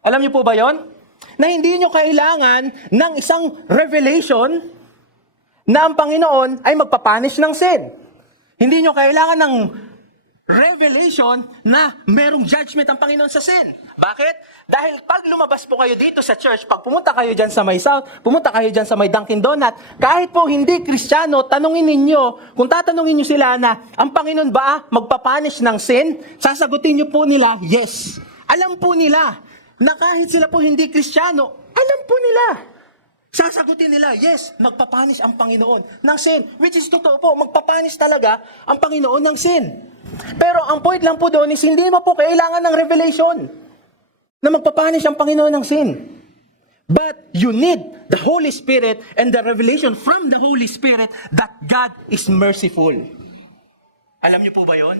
Alam niyo po ba yon? Na hindi niyo kailangan ng isang revelation na ang Panginoon ay magpapunish ng sin. Hindi niyo kailangan ng revelation na merong judgment ang Panginoon sa sin. Bakit? Dahil pag lumabas po kayo dito sa church, pag pumunta kayo dyan sa may South, pumunta kayo dyan sa may Dunkin Donut, kahit po hindi Kristiyano, tanungin ninyo, kung tatanungin nyo sila na, ang Panginoon ba magpapunish ng sin? Sasagutin nyo po nila, yes. Alam po nila na kahit sila po hindi Kristiyano, alam po nila. Sasagutin nila, yes, magpapunish ang Panginoon ng sin. Which is totoo po, magpapunish talaga ang Panginoon ng sin. Pero ang point lang po doon is hindi mo po kailangan ng revelation na magpapunish ang Panginoon ng sin. But you need the Holy Spirit and the revelation from the Holy Spirit that God is merciful. Alam niyo po ba yon?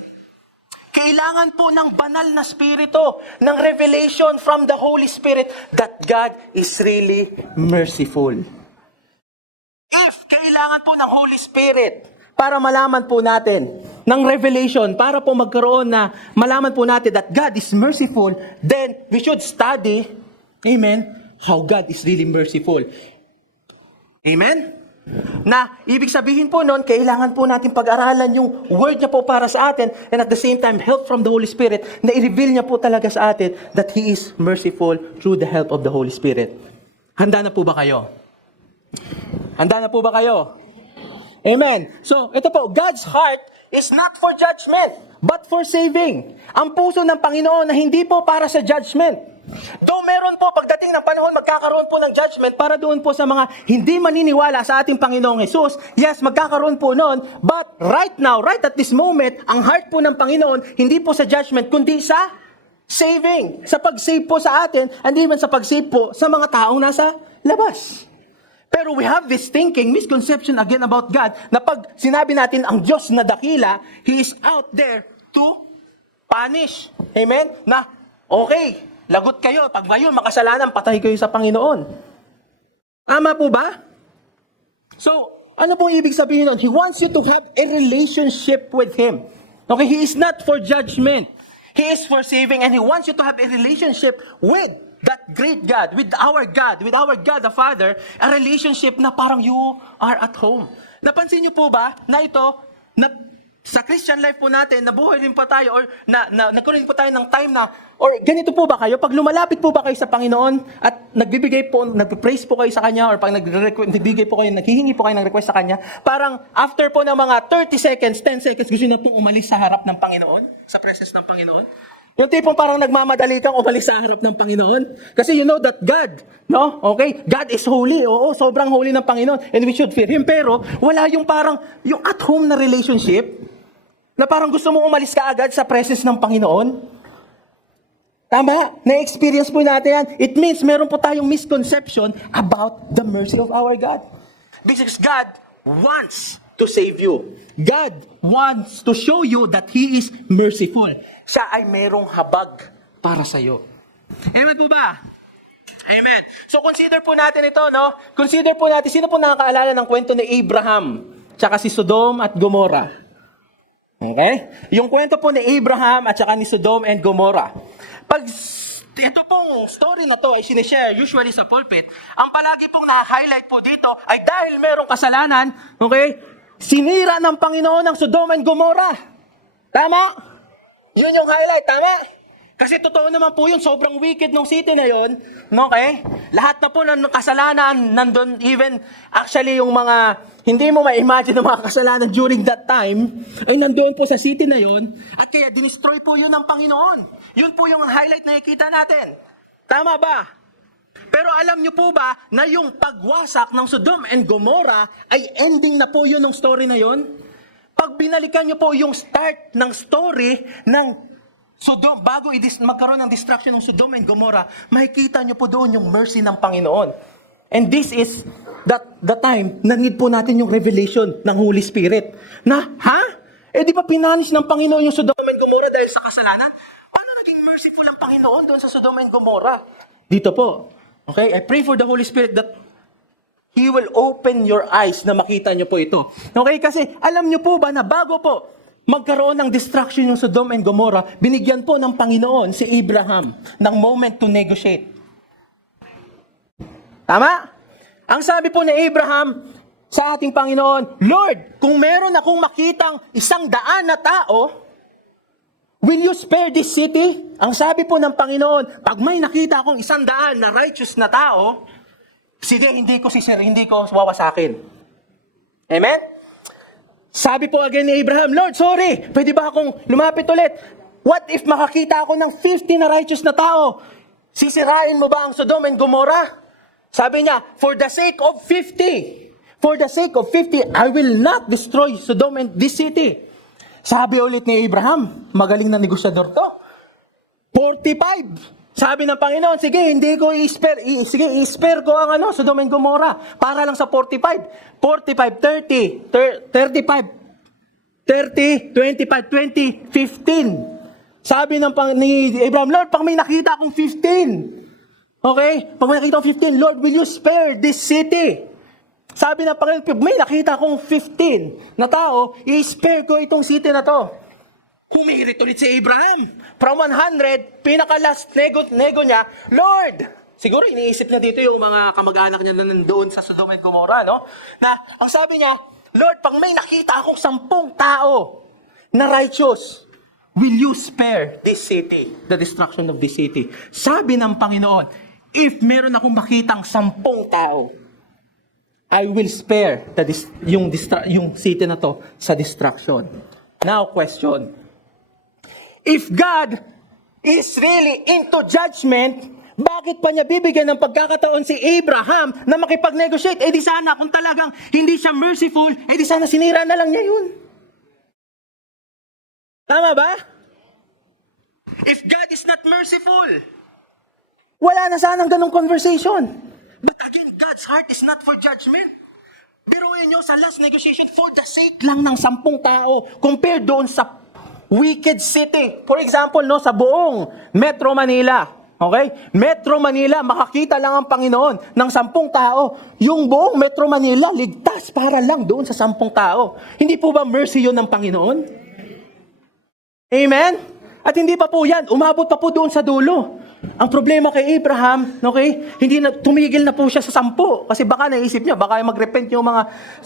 Kailangan po ng banal na spirito, ng revelation from the Holy Spirit that God is really merciful. If kailangan po ng Holy Spirit para malaman po natin ng revelation, para po magkaroon na malaman po natin that God is merciful, then we should study, amen, how God is really merciful. Amen? Na, ibig sabihin po nun, kailangan po natin pag-aralan yung word niya po para sa atin and at the same time, help from the Holy Spirit na i-reveal niya po talaga sa atin that He is merciful through the help of the Holy Spirit. Handa na po ba kayo? Handa na po ba kayo? Amen. So, ito po, God's heart is not for judgment, but for saving. Ang puso ng Panginoon na hindi po para sa judgment. Though meron po, pagdating ng panahon, magkakaroon po ng judgment para doon po sa mga hindi maniniwala sa ating Panginoong Jesus. Yes, magkakaroon po noon. But right now, right at this moment, ang heart po ng Panginoon, hindi po sa judgment, kundi sa saving. Sa pag-save po sa atin, and even sa pag-save po sa mga taong nasa labas. Pero we have this thinking, misconception again about God, na pag sinabi natin ang Diyos na dakila, He is out there to punish. Amen? Na, okay, lagot kayo. Pag ngayon makasalanan, patay kayo sa Panginoon. Tama po ba? So, ano pong ibig sabihin nun? He wants you to have a relationship with Him. Okay, He is not for judgment. He is for saving, and He wants you to have a relationship with that great God, with our God the Father, a relationship na parang you are at home. Napansin niyo po ba na ito, na sa Christian life po natin, nabuhay din po tayo, or nagkaroon po tayo ng time na, or ganito po ba kayo, pag lumalapit po ba kayo sa Panginoon, at nagpe-praise po kayo sa Kanya, or pag naghihingi po kayo ng request sa Kanya, parang after po ng mga 30 seconds, 10 seconds, gusto na pong umalis sa harap ng Panginoon, sa presence ng Panginoon. Yung tipong parang nagmamadali kang umalis sa harap ng Panginoon. Kasi you know that God, no? Okay? God is holy. Oo, sobrang holy ng Panginoon. And we should fear Him. Pero wala yung parang, yung at home na relationship, na parang gusto mong umalis ka agad sa presence ng Panginoon. Tama? Na-experience po natin yan. It means meron po tayong misconception about the mercy of our God. Because God wants to save you. God wants to show you that He is merciful. Siya ay merong habag para sa iyo. Amen po ba? Amen. So consider po natin ito, no? Consider po natin, sino po nakakaalala ng kwento ni Abraham tsaka si Sodom at Gomorrah? Okay? Yung kwento po ni Abraham at tsaka ni Sodom and Gomorrah. Pag ito pong story na to ay sinishare usually sa pulpit, ang palagi pong na-highlight po dito ay dahil merong kasalanan, okay? Sinira ng Panginoon ng Sodom and Gomorrah. Tama? Yun yung highlight, tama? Kasi totoo naman po yun, sobrang wicked ng city na yun. Okay? Lahat na po ng kasalanan, nandun, even actually yung mga, hindi mo ma-imagine ng mga kasalanan during that time, ay nandoon po sa city na yun, at kaya dinestroy po yun ng Panginoon. Yun po yung highlight na nakikita natin. Tama ba? Pero alam nyo po ba na yung pagwasak ng Sodom and Gomorrah ay ending na po yun ng story na yun? Pag binalikan nyo po yung start ng story ng Sodom, bago magkaroon ng destruction ng Sodom and Gomorrah, makikita nyo po doon yung mercy ng Panginoon. And this is the time na need po natin yung revelation ng Holy Spirit. Na, di ba pinanis ng Panginoon yung Sodom and Gomorrah dahil sa kasalanan? Paano naging merciful ang Panginoon doon sa Sodom and Gomorrah. Dito po. Okay? I pray for the Holy Spirit that He will open your eyes na makita nyo po ito. Okay? Kasi alam nyo po ba na bago po magkaroon ng destruction yung Sodom and Gomorrah, binigyan po ng Panginoon si Abraham ng moment to negotiate. Tama? Ang sabi po ni Abraham sa ating Panginoon, Lord, kung meron akong makitang 100 na tao, will you spare this city? Ang sabi po ng Panginoon, pag may nakita akong 100 na righteous na tao, sige, hindi ko wawasakin. Amen? Sabi po again ni Abraham, Lord, sorry, pwede ba akong lumapit ulit? What if makakita ako ng 50 na righteous na tao? Sisirain mo ba ang Sodom and Gomorrah? Sabi niya, for the sake of 50, I will not destroy Sodom and this city. Sabi ulit ni Abraham, magaling na negosyador to. 45. Sabi ng Panginoon, sige, hindi ko i-spare ko ang Sodom and Gomorrah para lang sa 45. 45, 30, 35, 30, 25, 20, 15. Sabi ni Abraham, Lord, pag may nakita akong 15, okay? Pag may nakita akong 15, Lord, will you spare this city? Sabi ng Panginoon, pag may nakita akong 15 na tao, i-spare ko itong city na to. Humirit ulit si Abraham. From 100, pinaka-last nego niya, Lord! Siguro iniisip niya dito yung mga kamag-anak niya na nandoon sa Sodom and Gomorrah, no? Na, ang sabi niya, Lord, pag may nakita akong 10 tao na righteous, will you spare this city, the destruction of this city? Sabi ng Panginoon, if meron akong makitang 10 tao, I will spare yung city na to sa destruction. Now, question. If God is really into judgment, bakit pa niya bibigyan ng pagkakataon si Abraham na makipag-negotiate? Eh di sana, kung talagang hindi siya merciful, eh di sana sinira na lang niya yun. Tama ba? If God is not merciful, wala na sanang ganong conversation. But again, God's heart is not for judgment. Biruin nyo sa last negotiation, for the sake lang ng 10 tao, compared doon sa wicked city. For example, no, sa buong Metro Manila. Okay? Metro Manila, makakita lang ang Panginoon ng 10 tao. Yung buong Metro Manila, ligtas para lang doon sa 10 tao. Hindi po ba mercy yun ng Panginoon? Amen? At hindi pa po yan, umabot pa po doon sa dulo. Ang problema kay Abraham, okay, hindi na, tumigil na po siya sa 10. Kasi baka naisip niya, baka mag-repent yung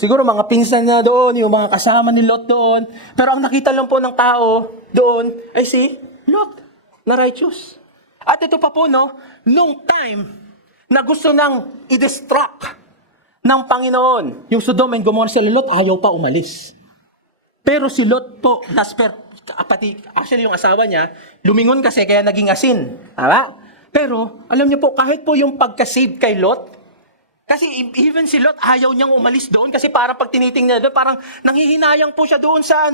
siguro mga pinsan na doon, yung mga kasama ni Lot doon. Pero ang nakita lang po ng tao doon ay si Lot, na righteous. At ito pa po, no, nung time na gusto nang i-destruct ng Panginoon, yung Sodom and Gomorrah, si Lot ayaw pa umalis. Pero si Lot po, pati actually yung asawa niya, lumingon kasi kaya naging asin. Tama? Pero, alam niyo po, kahit po yung pagka-save kay Lot, kasi even si Lot ayaw niyang umalis doon kasi parang pag tinitingnan doon, parang nanghihinayang po siya doon sa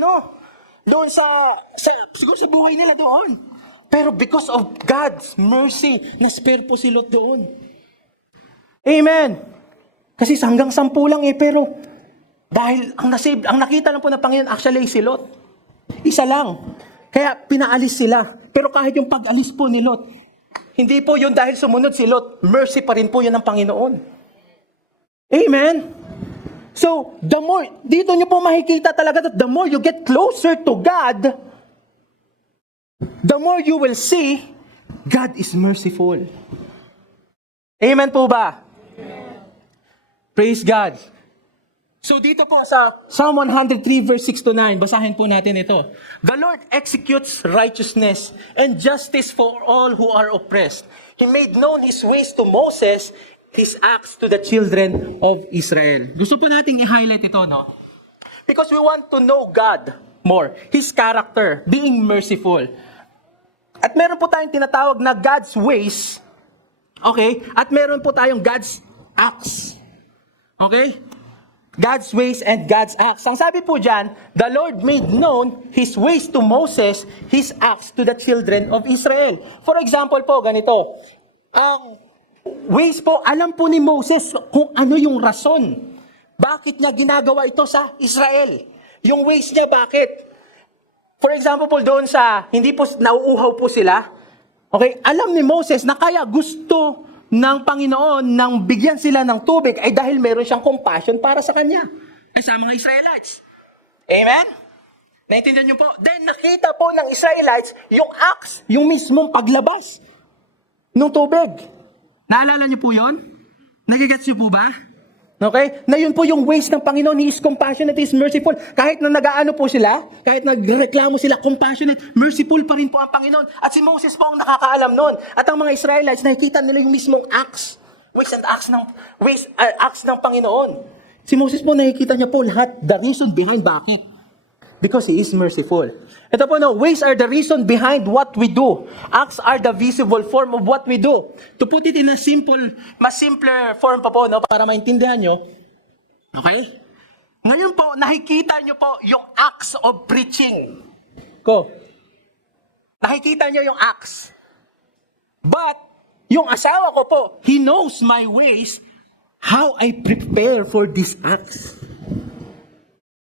siguro sa buhay nila doon. Pero because of God's mercy, na-spare po si Lot doon. Amen. Kasi hanggang 10 lang pero dahil ang nakita lang po ng Panginoon actually si Lot. Isa lang. Kaya pinaalis sila. Pero kahit yung pag-alis po ni Lot, hindi po yun dahil sumunod si Lot. Mercy pa rin po yun ng Panginoon. Amen? So, the more, dito nyo po makikita talaga that the more you get closer to God, the more you will see God is merciful. Amen po ba? Praise God. So dito po sa Psalm 103 verse 6 to 9, basahin po natin ito. The Lord executes righteousness and justice for all who are oppressed. He made known His ways to Moses, His acts to the children of Israel. Gusto po nating i-highlight ito, no? Because we want to know God more. His character, being merciful. At meron po tayong tinatawag na God's ways. Okay? At meron po tayong God's acts. Okay? God's ways and God's acts. Ang sabi po dyan, the Lord made known His ways to Moses, His acts to the children of Israel. For example po, ganito. Ang ways po, alam po ni Moses kung ano yung rason. Bakit niya ginagawa ito sa Israel? Yung ways niya, bakit? For example po, doon sa, hindi po, nauuhaw po sila. Okay, alam ni Moses na kaya gusto ng Panginoon nang bigyan sila ng tubig ay dahil meron siyang compassion para sa kanya. Ay sa mga Israelites. Amen? Naintindihan niyo po? Then nakita po ng Israelites yung axe, yung mismong paglabas ng tubig. Naalala niyo po yun? Nagigets niyo po ba? Okay? Na yun po yung ways ng Panginoon. He is compassionate, He is merciful. Kahit na nag-aano po sila, kahit nagreklamo sila, compassionate, merciful pa rin po ang Panginoon. At si Moses po ang nakakaalam nun. At ang mga Israelites, nakikita nila yung mismong axe. Axe ng Panginoon. Si Moses po, nakikita niya po lahat, the reason behind bakit. Because He is merciful. Ito po, no, ways are the reason behind what we do. Acts are the visible form of what we do. To put it in a mas simpler form pa po, no, para maintindihan nyo. Okay? Ngayon po, nakikita nyo po yung acts of preaching ko. Nakikita nyo yung acts. But, yung asawa ko po, he knows my ways, how I prepare for this acts.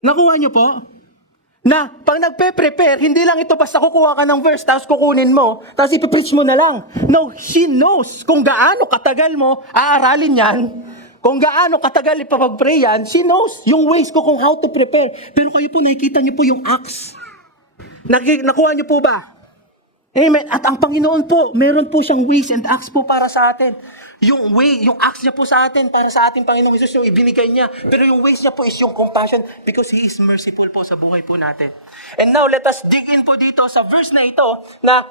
Nakuha nyo po? Na pag nagpe-prepare, hindi lang ito basta kukuha ka ng verse, tapos kukunin mo, tapos ipipreach mo na lang. No, she knows kung gaano katagal mo aaralin yan, kung gaano katagal ipapag-pray yan, she knows yung ways ko kung how to prepare. Pero kayo po, nakikita niyo po yung acts. Nakuha niyo po ba? Amen. At ang Panginoon po, meron po siyang ways and acts po para sa atin. Yung way, yung acts niya po sa atin, para sa ating Panginoong Hesus, yung ibinigay niya. Pero yung ways niya po is yung compassion because He is merciful po sa buhay po natin. And now, let us dig in po dito sa verse na ito na,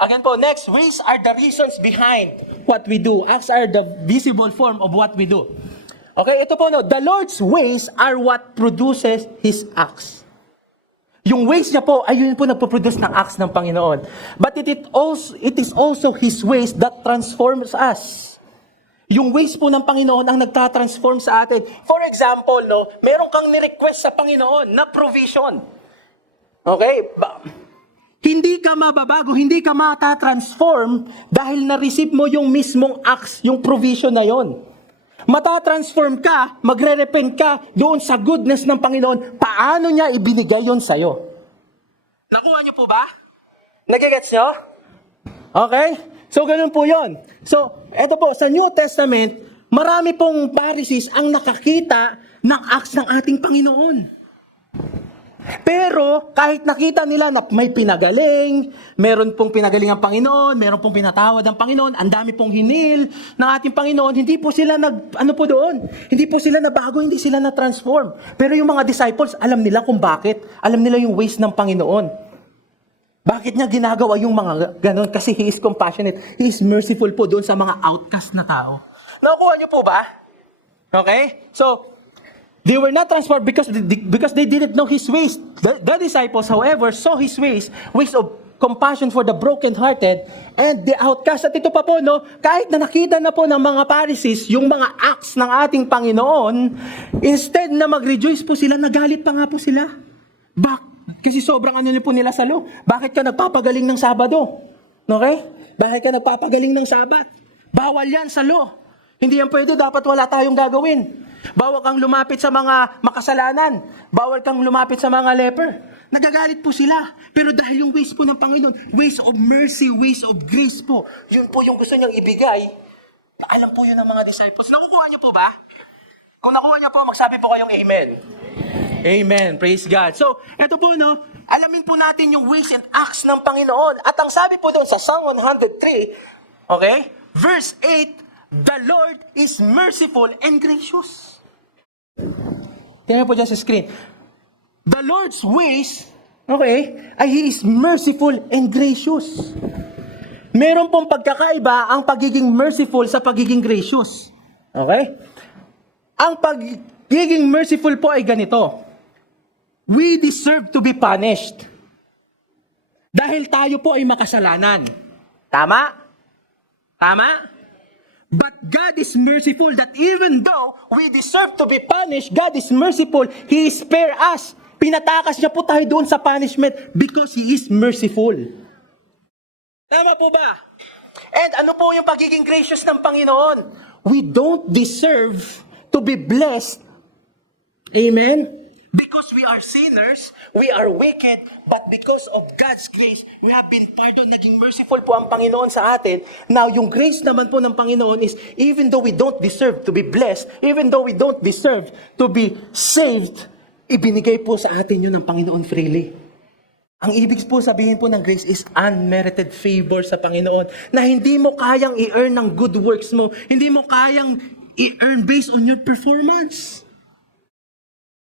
again po, next, ways are the reasons behind what we do. Acts are the visible form of what we do. Okay, ito po, no, the Lord's ways are what produces His acts. Yung ways niya po, ayun po nagpo-produce ng acts ng Panginoon. But it is also His ways that transforms us. Yung ways po ng Panginoon ang nagtatransform sa atin. For example, no, meron kang ni-request sa Panginoon na provision. Okay? Hindi ka mababago, hindi ka matatransform dahil na-receive mo yung mismong acts, yung provision na yon. Matatransform ka, magre-repent ka doon sa goodness ng Panginoon. Paano niya ibinigay yon sa'yo? Nakuha niyo po ba? Nagigets niyo? Okay? So, ganun po yon. So, eto po, sa New Testament, marami pong Pharisees ang nakakita ng acts ng ating Panginoon. Pero, kahit nakita nila na may pinagaling, meron pong pinagaling ang Panginoon, meron pong pinatawad ang Panginoon, ang dami pong hinil ng ating Panginoon, hindi po sila hindi po sila nabago, hindi sila na-transform. Pero yung mga disciples, alam nila kung bakit. Alam nila yung ways ng Panginoon. Bakit niya ginagawa yung mga ganon? Kasi He is compassionate. He is merciful po doon sa mga outcast na tao. Nakuha niyo po ba? Okay? So, they were not transformed because they didn't know His ways. The disciples, however, saw His ways of compassion for the brokenhearted and the outcast. At ito pa po, no, kahit na nakita na po ng mga Pharisees yung mga acts ng ating Panginoon, instead na mag-rejoice po sila, nagalit pa nga po sila. Kasi sobrang po nila sa law. Bakit ka nagpapagaling ng Sabado? Okay? Bakit ka nagpapagaling ng Sabat? Bawal yan sa law. Hindi yan pwede, dapat wala tayong gagawin. Bawal kang lumapit sa mga makasalanan. Bawal kang lumapit sa mga leper. Nagagalit po sila. Pero dahil yung ways po ng Panginoon, ways of mercy, ways of grace po, yun po yung gusto niyang ibigay. Alam po yun ng mga disciples. Nakukuha niyo po ba? Kung nakuha niyo po, magsabi po kayong amen. Amen. Praise God. So, eto po, no, alamin po natin yung ways and acts ng Panginoon. At ang sabi po doon sa Psalm 103, okay, verse 8, the Lord is merciful and gracious. Tingnan po dyan sa screen. The Lord's ways, okay, ay He is merciful and gracious. Meron pong pagkakaiba ang pagiging merciful sa pagiging gracious. Okay? Ang pagiging merciful po ay ganito. We deserve to be punished. Dahil tayo po ay makasalanan. Tama? Tama? But God is merciful that even though we deserve to be punished, God is merciful. He spare us. Pinatakas niya po tayo doon sa punishment because He is merciful. Tama po ba? And ano po yung pagiging gracious ng Panginoon? We don't deserve to be blessed. Amen? Because we are sinners, we are wicked, but because of God's grace, we have been pardoned. Naging merciful po ang Panginoon sa atin. Now, yung grace naman po ng Panginoon is, even though we don't deserve to be blessed, even though we don't deserve to be saved, ibinigay po sa atin yun ng Panginoon freely. Ang ibig po sabihin po ng grace is unmerited favor sa Panginoon na hindi mo kayang i-earn ng good works mo. Hindi mo kayang i-earn based on your performance.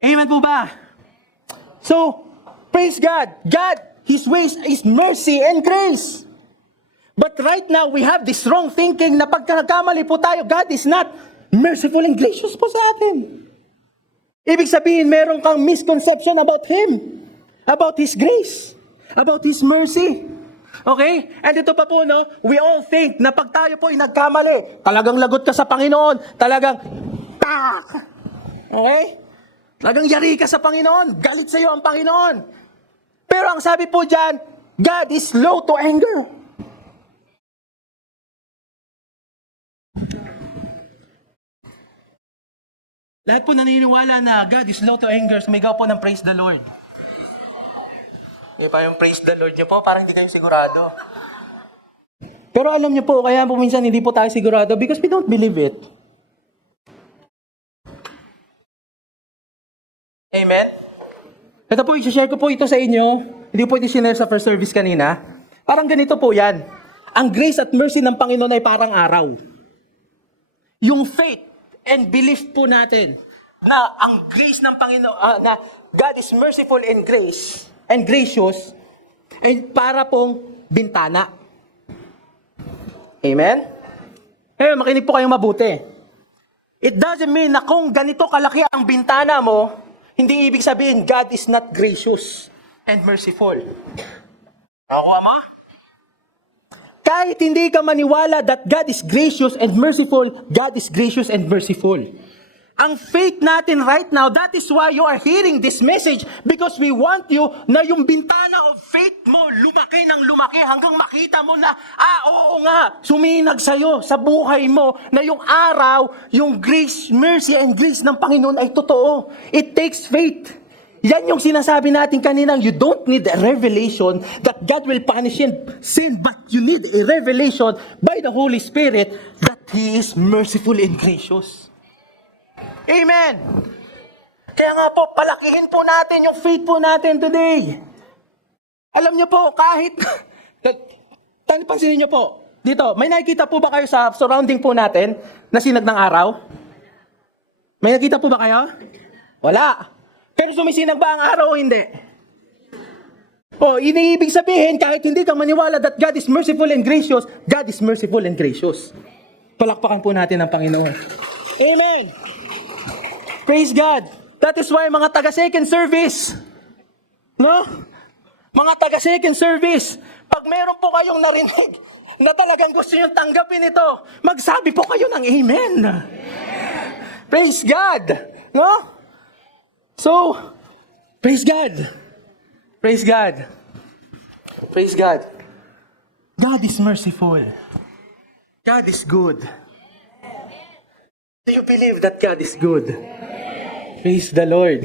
Amen po ba? So, praise God. God, His ways is mercy and grace. But right now, we have this wrong thinking na pagka nagkamali po tayo, God is not merciful and gracious po sa atin. Ibig sabihin, meron kang misconception about Him, about His grace, about His mercy. Okay? And ito pa po, no? We all think na pag tayo po ay nagkamali, talagang lagot ka sa Panginoon, talagang, tak! Okay? Talagang yari ka sa Panginoon, galit sa iyo ang Panginoon. Pero ang sabi po dyan, God is slow to anger. Lahat po naniniwala na God is slow to anger, sumigaw po ng praise the Lord. Yung pa yung praise the Lord nyo po, parang hindi kayo sigurado. Pero alam nyo po, kaya po minsan hindi po tayo sigurado because we don't believe it. Amen? Ito po, i-share ko po ito sa inyo. Hindi po ito sinare sa first service kanina. Parang ganito po yan. Ang grace at mercy ng Panginoon ay parang araw. Yung faith and belief po natin na ang grace ng Panginoon, na God is merciful and gracious, ay para pong bintana. Amen? Eh, makinig po kayong mabuti. It doesn't mean na kung ganito kalaki ang bintana mo, hindi ibig sabihin, God is not gracious and merciful. Nakuha mo? Kahit hindi ka maniwala that God is gracious and merciful, God is gracious and merciful. Ang faith natin right now, that is why you are hearing this message because we want you na yung bintana of faith mo lumaki ng lumaki hanggang makita mo na, oo nga, suminag sa'yo sa buhay mo na yung araw, yung grace, mercy and grace ng Panginoon ay totoo. It takes faith. Yan yung sinasabi natin kaninang, you don't need a revelation that God will punish sin, but you need a revelation by the Holy Spirit that He is merciful and gracious. Amen! Kaya nga po, palakihin po natin yung faith po natin today. Alam niyo po, kahit, pansinin niyo po, dito, may nakikita po ba kayo sa surrounding po natin na sinag ng araw? May nakita po ba kayo? Wala. Pero sumisinag ba ang araw o hindi? O, iniibig sabihin, kahit hindi ka maniwala that God is merciful and gracious, God is merciful and gracious. Palakpakan po natin ang Panginoon. Amen! Praise God! That is why mga taga-second service, no? Mga taga-second service, pag meron po kayong narinig na talagang gusto nyo tanggapin ito, magsabi po kayo ng amen. Praise God! No? So, praise God. Praise God. Praise God. God is merciful. God is good. Do you believe that God is good? Praise the Lord.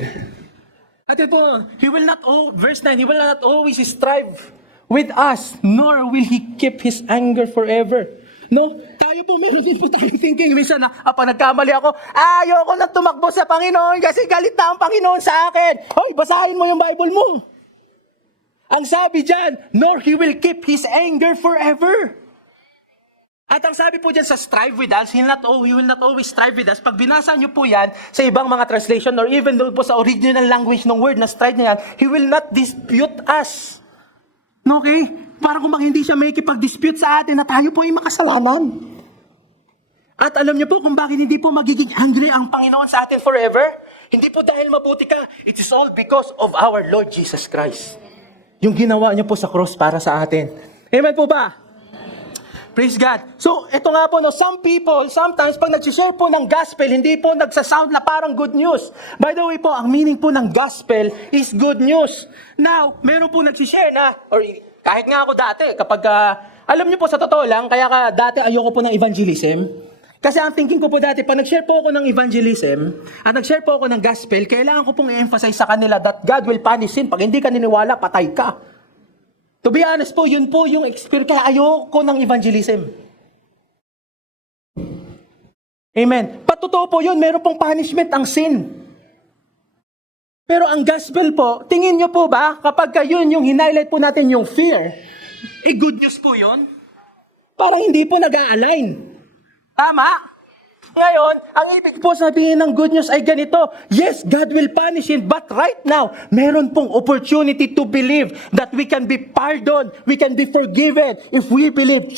At ito, He will not, verse 9, He will not always strive with us, nor will He keep His anger forever. No? Tayo po, meron din po tayong thinking minsan na, pag nagkamali ako, ayoko na tumakbo sa Panginoon kasi galit na ang Panginoon sa akin. Hoy, basahin mo yung Bible mo. Ang sabi dyan, nor He will keep His anger forever. At ang sabi po dyan sa strive with us, He will not always strive with us. Pag binasa nyo po yan sa ibang mga translation or even though po sa original language ng word na strive na yan, He will not dispute us. Okay? Parang kung hindi siya may ikipag-dispute sa atin na tayo po ay makasalanan. At alam niyo po kung bakit hindi po magiging angry ang Panginoon sa atin forever? Hindi po dahil mabuti ka. It is all because of our Lord Jesus Christ. Yung ginawa niyo po sa cross para sa atin. Amen po ba? Praise God. So, ito nga po, no, some people, sometimes, pag nag-share po ng gospel, hindi po nagsasound na parang good news. By the way po, ang meaning po ng gospel is good news. Now, meron po nag-share na, or kahit nga ako dati, kapag, alam niyo po, sa totoo lang, kaya dati ayoko po ng evangelism. Kasi ang thinking ko po dati, pag nag-share po ako ng evangelism, at nag-share po ako ng gospel, kailangan ko pong i-emphasize sa kanila that God will punish sin. Pag hindi ka niniwala, patay ka. To be honest po, yun po yung experience. Kaya ayoko ng evangelism. Amen. Patotoo po yun, meron pong punishment ang sin. Pero ang gospel po, tingin nyo po ba, kapag yun yung hinighlight po natin yung fear, good news po yun? Parang hindi po nag-a-align. Tama? Ngayon, ang ibig po sabihin ng good news ay ganito. Yes, God will punish it, but right now, meron pong opportunity to believe that we can be pardoned, we can be forgiven if we believe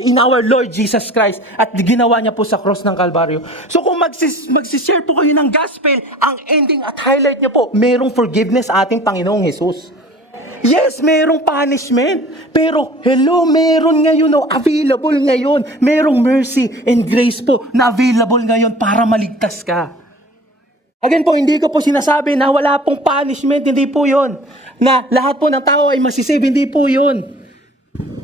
in our Lord Jesus Christ at ginawa niya po sa cross ng Kalbaryo. So kung magsishare po kayo ng gospel, ang ending at highlight niyo po, merong forgiveness sa ating Panginoong Jesus. Yes, merong punishment. Pero, hello, meron ngayon, available ngayon. Merong mercy and grace po na available ngayon para maligtas ka. Again po, hindi ko po sinasabi na wala pong punishment, hindi po yun. Na lahat po ng tao ay masisave, hindi po yun.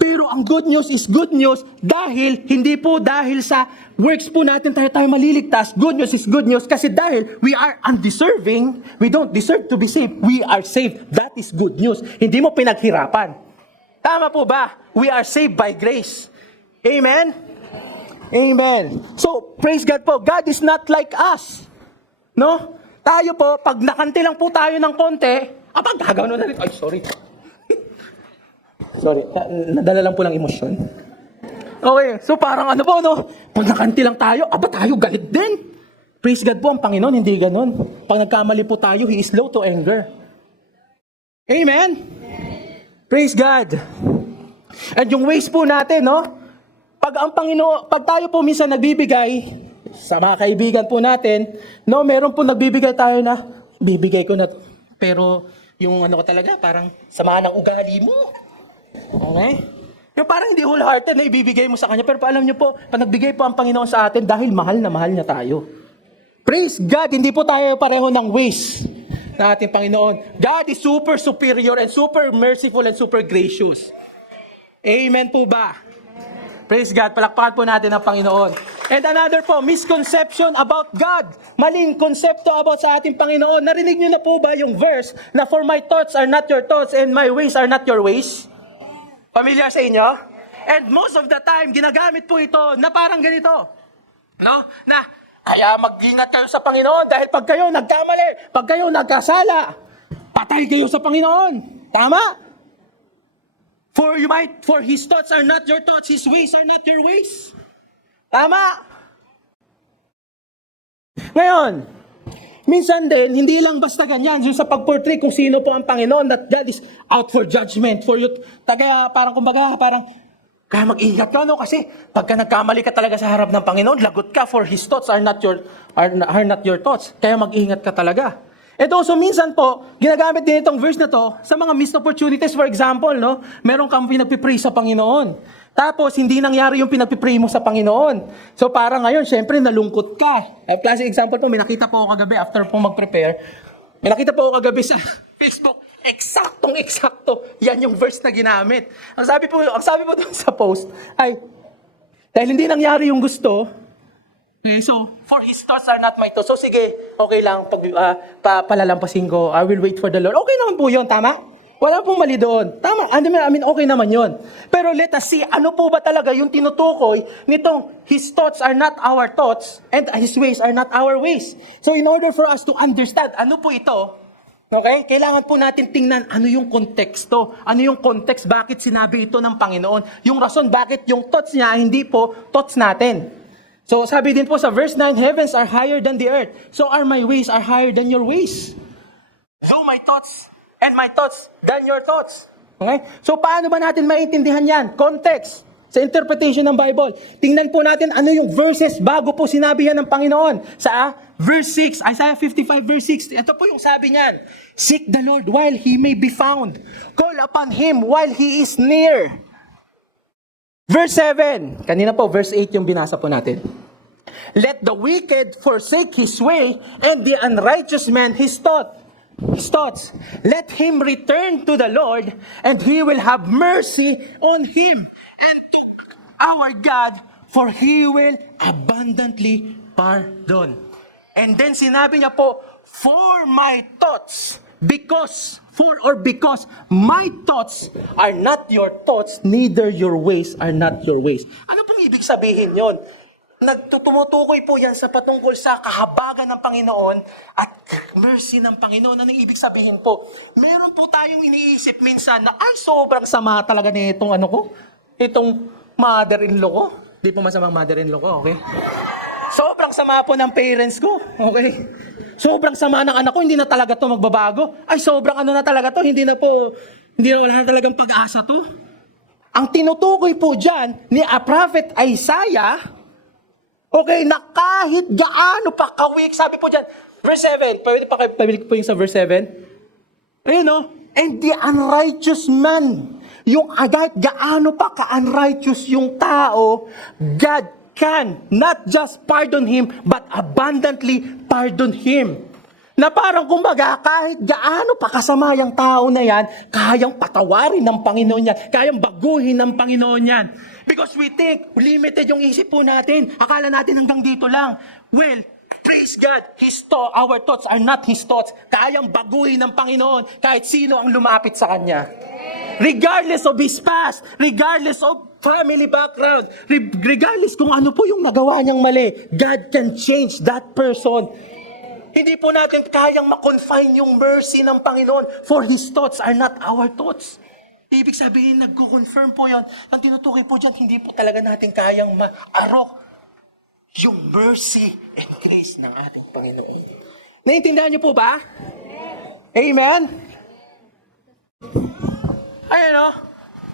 Pero ang good news is good news dahil, hindi po dahil sa works po natin tayo maliligtas. Good news is good news kasi dahil we are undeserving, we don't deserve to be saved, we are saved. That is good news. Hindi mo pinaghirapan. Tama po ba? We are saved by grace. Amen? Amen. So, praise God po. God is not like us. No? Tayo po, pag nakanti lang po tayo ng konti, gagawin na rin. Ay, sorry. Sorry, nadala lang po ng emosyon. Okay, so parang ano po, no? Pag nakanti lang tayo, tayo galit din. Praise God po, ang Panginoon, hindi ganun. Pag nagkamali po tayo, He is slow to anger. Amen? Praise God. And yung ways po natin, no? Pag ang Panginoon, pag tayo po minsan nagbibigay, sa mga kaibigan po natin, no, meron po nagbibigay tayo na, bibigay ko na to. Pero, yung ano ko talaga, parang samahan ng ugali mo. Okay? Yung parang hindi wholehearted na ibibigay mo sa Kanya. Pero alam nyo po, nagbigay po ang Panginoon sa atin dahil mahal na mahal niya tayo. Praise God, hindi po tayo pareho ng ways na ating Panginoon. God is super superior and super merciful and super gracious. Amen po ba? Praise God, palakpakan po natin ang Panginoon. And another po, misconception about God. Maling konsepto about sa ating Panginoon. Narinig nyo na po ba yung verse na for my thoughts are not your thoughts and my ways are not your ways? Familiar sa inyo? And most of the time, ginagamit po ito na parang ganito. No? Na, kaya mag-ingat kayo sa Panginoon dahil pag kayo nagkamali, pag kayo nagkasala, patay kayo sa Panginoon. Tama? For His thoughts are not your thoughts, His ways are not your ways. Tama? Ngayon, minsan din, hindi lang basta ganyan, yung sa pag-portray kung sino po ang Panginoon, that God is out for judgment for you. Kaya parang kaya mag-ingat ka, no? Kasi pagka nagkamali ka talaga sa harap ng Panginoon, lagot ka, for His thoughts are not your thoughts. Kaya mag-ingat ka talaga. And also, minsan po, ginagamit din itong verse na to sa mga missed opportunities. For example, no? Meron kang pinagpipray sa Panginoon. Tapos, hindi nangyari yung pinagpipray mo sa Panginoon. So, parang ngayon, syempre, nalungkot ka. Classic example po, may nakita po ako kagabi after po mag-prepare. May nakita po ako kagabi sa Facebook. Eksaktong-eksakto. Yan yung verse na ginamit. Ang sabi po doon sa post ay, dahil hindi nangyari yung gusto, okay, so, for His thoughts are not my thoughts. So, sige, okay lang, palalampasin ko, I will wait for the Lord. Okay naman po yun, tama? Wala pong mali doon. Tama, okay naman yun. Pero let us see, ano po ba talaga yung tinutukoy nitong His thoughts are not our thoughts and His ways are not our ways. So in order for us to understand ano po ito, okay, kailangan po natin tingnan ano yung konteksto. Ano yung context, bakit sinabi ito ng Panginoon. Yung rason, bakit yung thoughts niya, hindi po thoughts natin. So sabi din po sa verse 9, heavens are higher than the earth. So are my ways are higher than your ways. Though my thoughts and my thoughts than your thoughts. Okay? So paano ba natin maintindihan yan? Context. Sa interpretation ng Bible. Tingnan po natin ano yung verses bago po sinabi yan ng Panginoon. Sa verse 6, Isaiah 55 verse 6. Ito po yung sabi niyan. Seek the Lord while He may be found. Call upon Him while He is near. Verse 7. Kanina po, verse 8 yung binasa po natin. Let the wicked forsake his way and the unrighteous man his thoughts. Let him return to the Lord, and He will have mercy on him, and to our God, for He will abundantly pardon. And then sinabi niya po, for my thoughts, because my thoughts are not your thoughts, neither your ways are not your ways. Ano pong ibig sabihin yon? Tumutukoy po yan sa patungkol sa kahabagan ng Panginoon at mercy ng Panginoon. Ano ibig sabihin po? Meron po tayong iniisip minsan na, ay, sobrang sama talaga nitong ano ko, itong mother-in-law ko. Di po masamang mother-in-law ko, okay? Sobrang sama po ng parents ko, okay? Sobrang sama ng anak ko, hindi na talaga to magbabago. Ay, sobrang ano na talaga to, wala na talagang pag-asa to. Ang tinutukoy po dyan ni a prophet Isaiah, okay, na kahit gaano pa ka-weak, sabi po dyan, verse 7, pwede pa kayo pabilik po yung sa verse 7? Ayun no, and the unrighteous man, yung kahit gaano pa ka-unrighteous yung tao, God can not just pardon him, but abundantly pardon him. Na parang kumbaga, kahit gaano pa kasama yung tao na yan, kayang patawarin ng Panginoon yan, kayang baguhin ng Panginoon yan. Because we think, limited yung isip po natin. Akala natin hanggang dito lang. Well, praise God, our thoughts are not His thoughts. Kayang baguhin ng Panginoon kahit sino ang lumapit sa Kanya. Regardless of his past, regardless of family background, regardless kung ano po yung nagawa niyang mali, God can change that person. Hindi po natin kayang makonfine yung mercy ng Panginoon, for His thoughts are not our thoughts. Ibig sabihin, nagko-confirm po yan. Ang tinutukoy po dyan, hindi po talaga natin kayang maarok yung mercy and grace ng ating Panginoon. Naintindihan niyo po ba? Amen? Ayan o.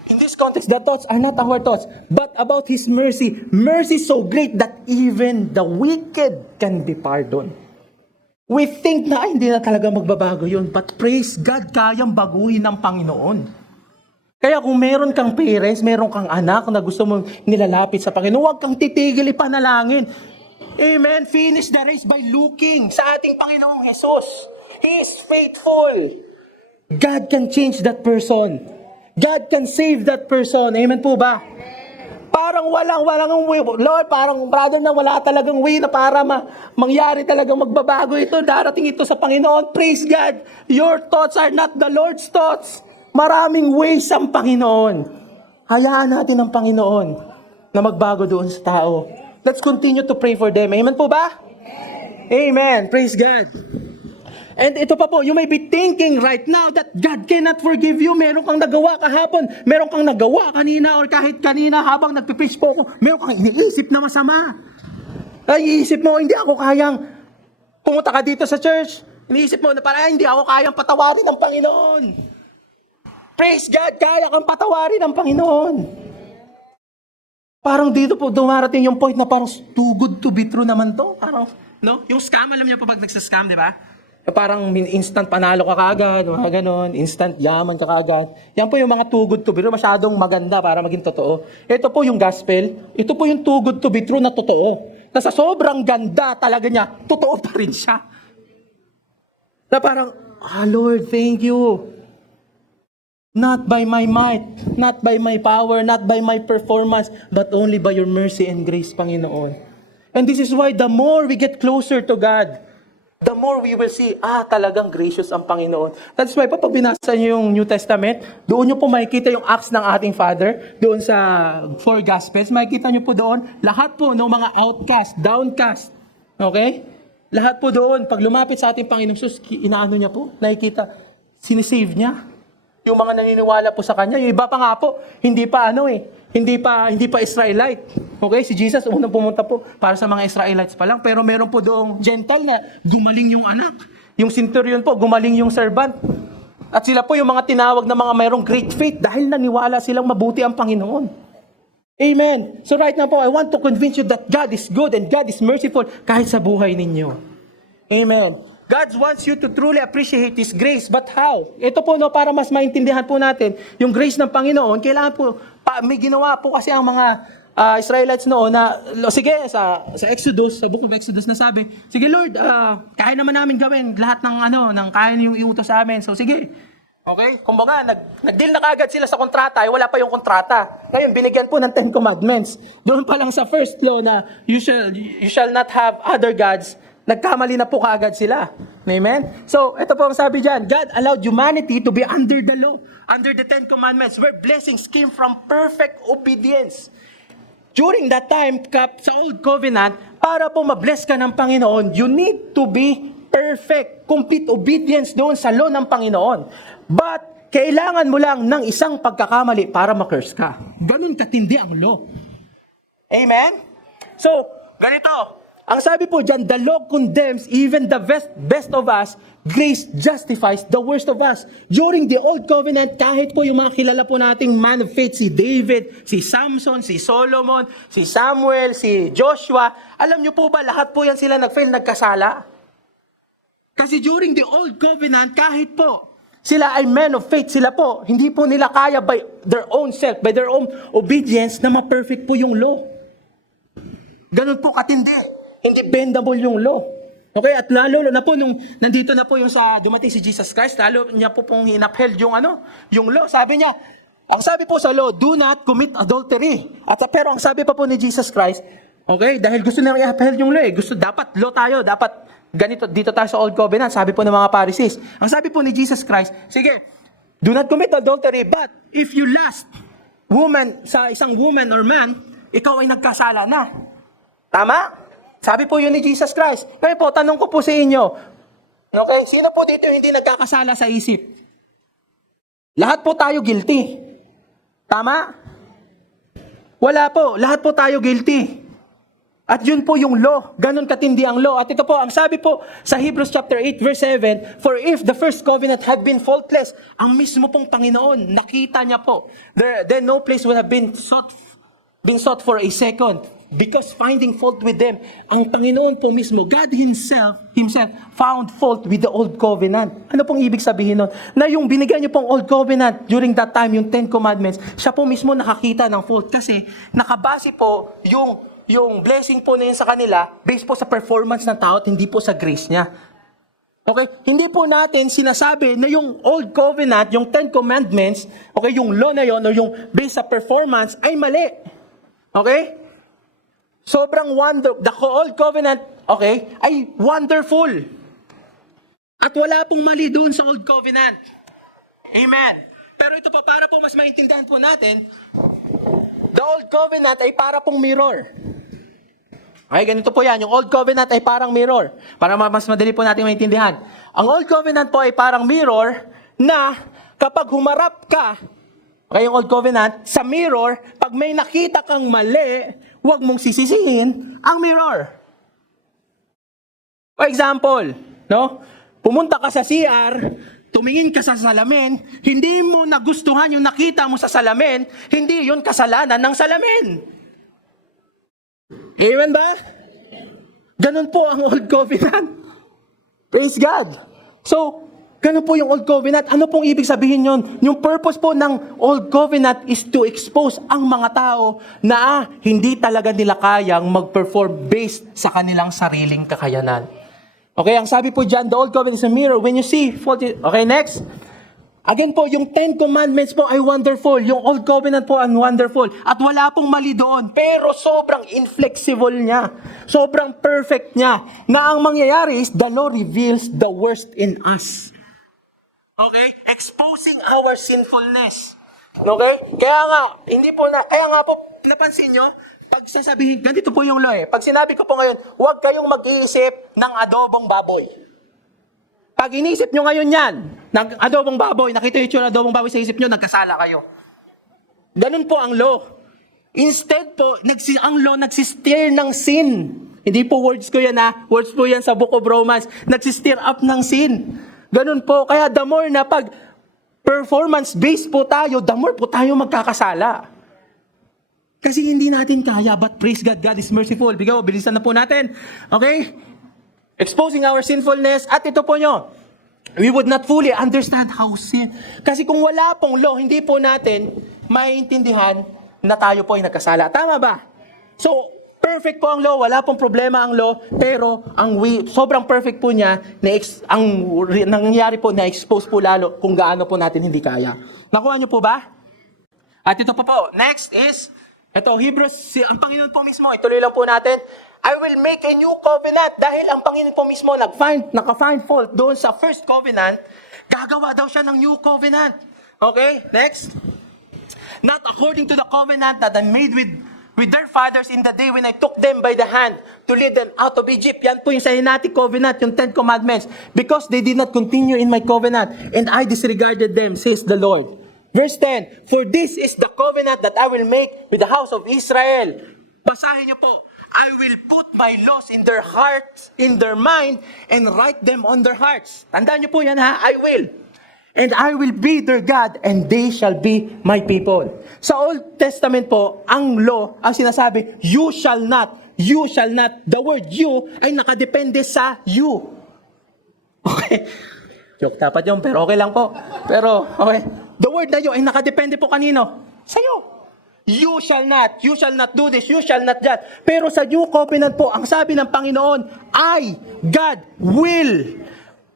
In this context, the thoughts are not our thoughts, but about His mercy. Mercy so great that even the wicked can be pardoned. We think na hindi na talaga magbabago yun, but praise God, kayang baguhin ng Panginoon. Kaya kung meron kang parents, meron kang anak na gusto mong nilalapit sa Panginoon, huwag kang titigil ipanalangin. Amen. Finish the race by looking sa ating Panginoong Jesus. He is faithful. God can change that person. God can save that person. Amen po ba? Parang walang way. Lord, parang brother na wala talagang way na para mangyari talagang magbabago ito. Darating ito sa Panginoon. Praise God. Your thoughts are not the Lord's thoughts. Maraming ways ang Panginoon. Hayaan natin ang Panginoon na magbago doon sa tao. Let's continue to pray for them. Amen po ba? Amen. Praise God. And ito pa po, you may be thinking right now that God cannot forgive you. Meron kang nagawa kahapon, meron kang nagawa kanina, or kahit kanina habang nagpipreach po ako, meron kang iniisip na masama. Ay, iisip mo, hindi ako kayang pumunta ka dito sa church. Iniisip mo na parang hindi ako kayang patawarin ng Panginoon. Praise God, kaya kang patawarin ng Panginoon. Parang dito po dumarating yung point na parang too good to be true naman to. Parang, no? Yung scam, alam niyo po pag nagsascam, di ba? Parang instant panalo ka kaagad, mga ganon, instant yaman ka kaagad. Yan po yung mga too good to be true, masyadong maganda para maging totoo. Ito po yung gospel, ito po yung too good to be true na totoo. Na sa sobrang ganda talaga niya, totoo pa rin siya. Na parang, Lord, thank you. Not by my might, not by my power, not by my performance, but only by your mercy and grace, Panginoon. And this is why the more we get closer to God, the more we will see, talagang gracious ang Panginoon. That's why pag binasa niyo yung New Testament, doon niyo po makikita yung acts ng ating Father, doon sa 4 Gospels, makikita niyo po doon, lahat po ng mga outcast, downcast, okay? Lahat po doon, pag lumapit sa ating Panginoong Jesus, inaano niya po, nakikita, sinisave niya. Yung mga naniniwala po sa Kanya, yung iba pa nga po, hindi pa Israelite. Okay, si Jesus unang pumunta po para sa mga Israelites pa lang, pero meron po doong Gentile na gumaling yung anak. Yung centurion po, gumaling yung servant. At sila po yung mga tinawag na mga mayroong great faith dahil naniwala silang mabuti ang Panginoon. Amen. So right now po, I want to convince you that God is good and God is merciful kahit sa buhay ninyo. Amen. God wants you to truly appreciate His grace. But how? Ito po, no, para mas maintindihan po natin, yung grace ng Panginoon, kailangan po, may ginawa po kasi ang mga Israelites noon na, sige, sa Exodus, sa book of Exodus na sabi, sige Lord, kaya naman namin gawin lahat ng kaya niyong iutos sa amin. So sige, Okay? Kumbaga, nag-deal na kaagad sila sa kontrata, wala pa yung kontrata. Ngayon, binigyan po ng 10 Commandments. Doon pa lang sa first law na you shall not have other gods, nagkamali na po kaagad sila. Amen? So, ito po ang sabi dyan, God allowed humanity to be under the law, under the 10 Commandments, where blessings came from perfect obedience. During that time, sa Old Covenant, para po mabless ka ng Panginoon, you need to be perfect, complete obedience doon sa law ng Panginoon. But, kailangan mo lang ng isang pagkakamali para ma-curse ka. Ganun katindi ang law. Amen? So, ganito. Ang sabi po dyan, the law condemns even the best of us, grace justifies the worst of us. During the Old Covenant, kahit po yung mga kilala po nating man of faith, si David, si Samson, si Solomon, si Samuel, si Joshua, alam nyo po ba, lahat po yan sila nag-fail, nagkasala? Kasi during the Old Covenant, kahit po sila ay men of faith, sila po, hindi po nila kaya by their own self, by their own obedience, na ma-perfect po yung law. Ganun po katindi. Hindi bendable yung law. Okay, at lalo na po nung nandito na po yung sa dumating si Jesus Christ, lalo niya po pong inapheld yung law. Sabi niya, ang sabi po sa law, do not commit adultery. Pero ang sabi pa po ni Jesus Christ, okay, dahil gusto nilang i-upheld yung law dapat law tayo, dapat ganito, dito tayo sa Old Covenant, sabi po ng mga Pharisees. Ang sabi po ni Jesus Christ, sige, do not commit adultery, but if you lust sa isang woman or man, ikaw ay nagkasala na. Tama? Sabi po yun ni Jesus Christ. Kaya po, tanong ko po sa inyo, okay, sino po dito hindi nagkakasala sa isip? Lahat po tayo guilty. Tama? Wala po. Lahat po tayo guilty. At yun po yung law. Ganon katindi ang law. At ito po, ang sabi po sa Hebrews chapter 8 verse 7, for if the first covenant had been faultless, ang mismo pong Panginoon, nakita niya po, then no place would have been sought for a second. Because finding fault with them, ang Panginoon po mismo, God Himself found fault with the Old Covenant. Ano pong ibig sabihin nun? Na yung binigyan niyo pong Old Covenant during that time, yung 10 Commandments, siya po mismo nakakita ng fault kasi nakabase po yung blessing po na yun sa kanila based po sa performance ng tao at hindi po sa grace niya. Okay? Hindi po natin sinasabi na yung Old Covenant, yung 10 Commandments, okay, yung law na yun o yung based sa performance ay mali. Okay? Sobrang the Old Covenant, okay, ay wonderful. At wala pong mali doon sa Old Covenant. Amen. Pero ito pa, para po mas maintindihan po natin, the Old Covenant ay para pong mirror. Okay, ganito po yan. Yung Old Covenant ay parang mirror. Para mas madali po natin maintindihan. Ang Old Covenant po ay parang mirror na kapag humarap ka, okay, yung Old Covenant, sa mirror, pag may nakita kang mali, huwag mong sisisihin ang mirror. For example, no? Pumunta ka sa CR, tumingin ka sa salamin, hindi mo nagustuhan yung nakita mo sa salamin, hindi yun kasalanan ng salamin. Amen ba? Ganun po ang Old Covenant. Praise God. So, ganun po yung Old Covenant. Ano pong ibig sabihin yun? Yung purpose po ng Old Covenant is to expose ang mga tao na hindi talaga nila kayang mag-perform based sa kanilang sariling kakayanan. Okay, ang sabi po dyan, the Old Covenant is a mirror. When you see fault, okay, next. Again po, yung 10 Commandments po ay wonderful. Yung Old Covenant po ay wonderful. At wala pong mali doon. Pero sobrang inflexible niya. Sobrang perfect niya. Na ang mangyayari is the law reveals the worst in us. Okay? Exposing our sinfulness. Okay? Kaya nga po, napansin nyo, pag sasabihin, ganito po yung law eh. Pag sinabi ko po ngayon, huwag kayong mag-iisip ng adobong baboy. Pag inisip nyo ngayon yan, ng adobong baboy, nakita yung adobong baboy sa isip nyo, nagkasala kayo. Ganun po ang law. Instead po, ang law nagsisteer ng sin. Hindi po words ko yan ha. Words po yan sa Book of Romans. Nagsisteer up ng sin. Ganun po. Kaya the more na pag performance-based po tayo, the more po tayo magkakasala. Kasi hindi natin kaya, but praise God, God is merciful. Bigaw, bilisan na po natin. Okay? Exposing our sinfulness. At ito po nyo, we would not fully understand how sin. Kasi kung wala pong law, hindi po natin maiintindihan na tayo po ay nagkasala. Tama ba? So, Perfect po ang law, wala pong problema ang law, pero sobrang perfect po niya, nangyayari po, na-expose po lalo kung gaano po natin hindi kaya. Nakuha niyo po ba? At ito po, next is, ito, Hebrews, ang Panginoon po mismo, ituloy lang po natin, I will make a new covenant, dahil ang Panginoon po mismo naka-find fault doon sa first covenant, gagawa daw siya ng new covenant. Okay, next. Not according to the covenant that I made with their fathers in the day when I took them by the hand to lead them out of Egypt. Yan po yung Sinaitic covenant, yung 10 commandments. Because they did not continue in my covenant, and I disregarded them, says the Lord. Verse 10, for this is the covenant that I will make with the house of Israel. Basahin niyo po. I will put my laws in their hearts, in their mind, and write them on their hearts. Tandaan niyo po yan ha, I will. And I will be their God, and they shall be my people. Sa Old Testament po, ang law, ang sinasabi, you shall not. The word you ay nakadepende sa you. Okay? Joke dapat yun, pero okay lang po. Pero, okay. The word na you ay nakadepende po kanino? Sa'yo. You shall not do this, you shall not that. Pero sa New Covenant po, ang sabi ng Panginoon, I, God, will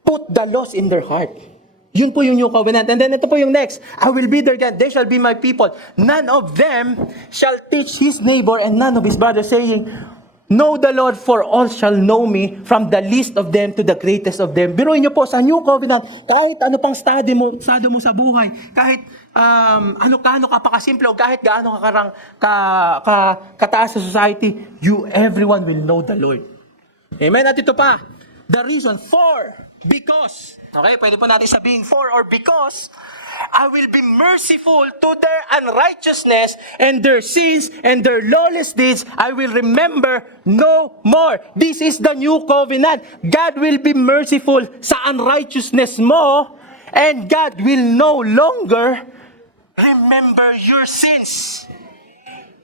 put the laws in their heart. Yun po yung New Covenant. And then ito po yung next. I will be their God, they shall be my people. None of them shall teach his neighbor and none of his brother, saying, know the Lord, for all shall know me, from the least of them to the greatest of them. Biruin niyo po, sa New Covenant, kahit ano pang estado mo sa buhay, kahit gaano ka pa kasimple, o kahit gaano kataas sa society, everyone will know the Lord. Amen? At ito pa, the reason because, okay, pwede po natin sabihin for or because, I will be merciful to their unrighteousness and their sins and their lawless deeds I will remember no more. This is the new covenant. God will be merciful sa unrighteousness mo, and God will no longer remember your sins.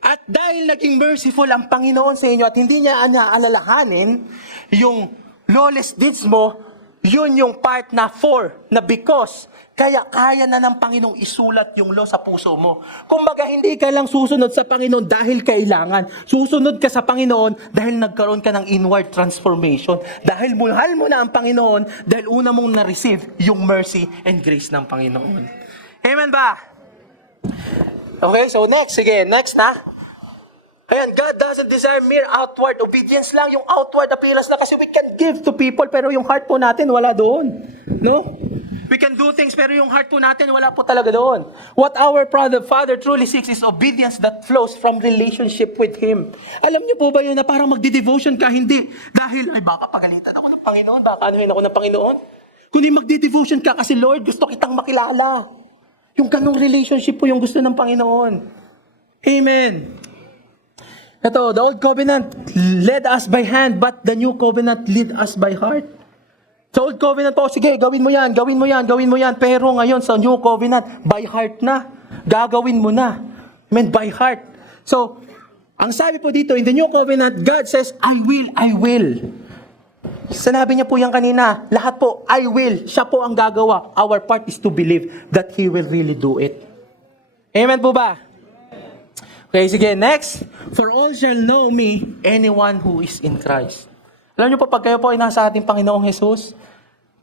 At dahil naging merciful ang Panginoon sa inyo at hindi niya alalahanin yung lawless deeds mo, yun yung part na na because. Kaya kaya na ng Panginoong isulat yung law sa puso mo. Kumbaga, hindi ka lang susunod sa Panginoon dahil kailangan. Susunod ka sa Panginoon dahil nagkaroon ka ng inward transformation. Dahil mahal mo na ang Panginoon, dahil una mong na-receive yung mercy and grace ng Panginoon. Amen ba? Okay, so next na. Ayan, God doesn't desire mere outward obedience lang, yung outward appearance na, kasi we can give to people, pero yung heart po natin wala doon. No? We can do things, pero yung heart po natin, wala po talaga doon. What our Father truly seeks is obedience that flows from relationship with Him. Alam niyo po ba yun na parang magdi-devotion ka? Hindi. Dahil, baka pagalitan ako ng Panginoon, baka anuhin ako ng Panginoon. Kundi magdi-devotion ka kasi, Lord, gusto kitang makilala. Yung ganong relationship po yung gusto ng Panginoon. Amen. Ito, the Old Covenant led us by hand, but the New Covenant lead us by heart. Sa Old Covenant po, sige, gawin mo yan. Pero ngayon, sa New Covenant, by heart na. Gagawin mo na. By heart. So, ang sabi po dito, in the New Covenant, God says, I will. Sinabi niya po yan kanina, lahat po, I will. Siya po ang gagawa. Our part is to believe that He will really do it. Amen po ba? Okay, sige, next. For all shall know me, anyone who is in Christ. Alam niyo po, pag kayo po ay nasa ating Panginoong Jesus,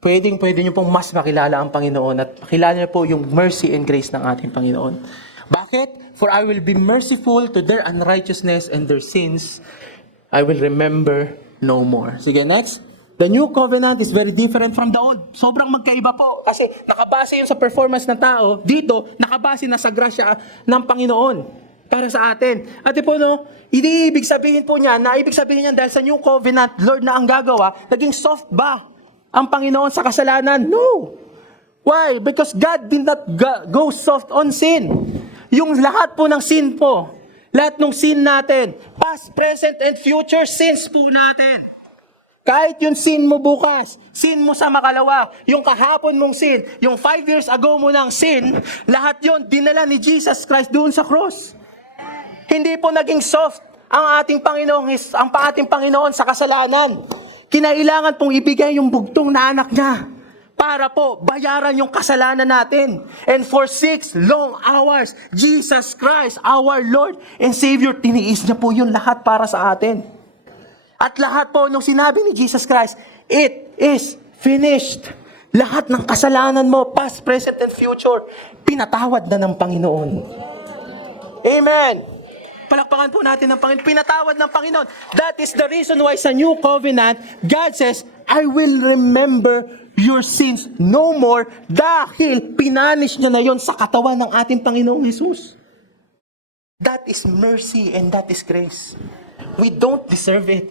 pwede niyo pong mas makilala ang Panginoon at makilala niyo po yung mercy and grace ng ating Panginoon. Bakit? For I will be merciful to their unrighteousness and their sins I will remember no more. Sige, next. The new covenant is very different from the old. Sobrang magkaiba po kasi nakabase yun sa performance ng tao. Dito, nakabase na sa grasya ng Panginoon para sa atin. At po, ibig sabihin po niya, dahil sa new covenant, Lord na ang gagawa, naging soft ba ang Panginoon sa kasalanan? No. Why? Because God did not go soft on sin. Yung lahat po ng sin po, lahat ng sin natin, past, present, and future sins po natin. Kahit yung sin mo bukas, sin mo sa makalawa, yung kahapon mong sin, yung 5 years ago mo ng sin, lahat yon dinala ni Jesus Christ doon sa cross. Hindi po naging soft ang ating Panginoon sa kasalanan. Kinailangan pong ibigay yung bugtong na anak niya para po bayaran yung kasalanan natin. And for 6 long hours, Jesus Christ, our Lord and Savior, tiniis niya po yun lahat para sa atin. At lahat po nung sinabi ni Jesus Christ, it is finished. Lahat ng kasalanan mo, past, present, and future, pinatawad na ng Panginoon. Amen. Palakpakan po natin ng Panginoon. Pinatawad ng Panginoon. That is the reason why sa New Covenant, God says, I will remember your sins no more dahil pinanish niya na yon sa katawan ng ating Panginoong Jesus. That is mercy and that is grace. We don't deserve it.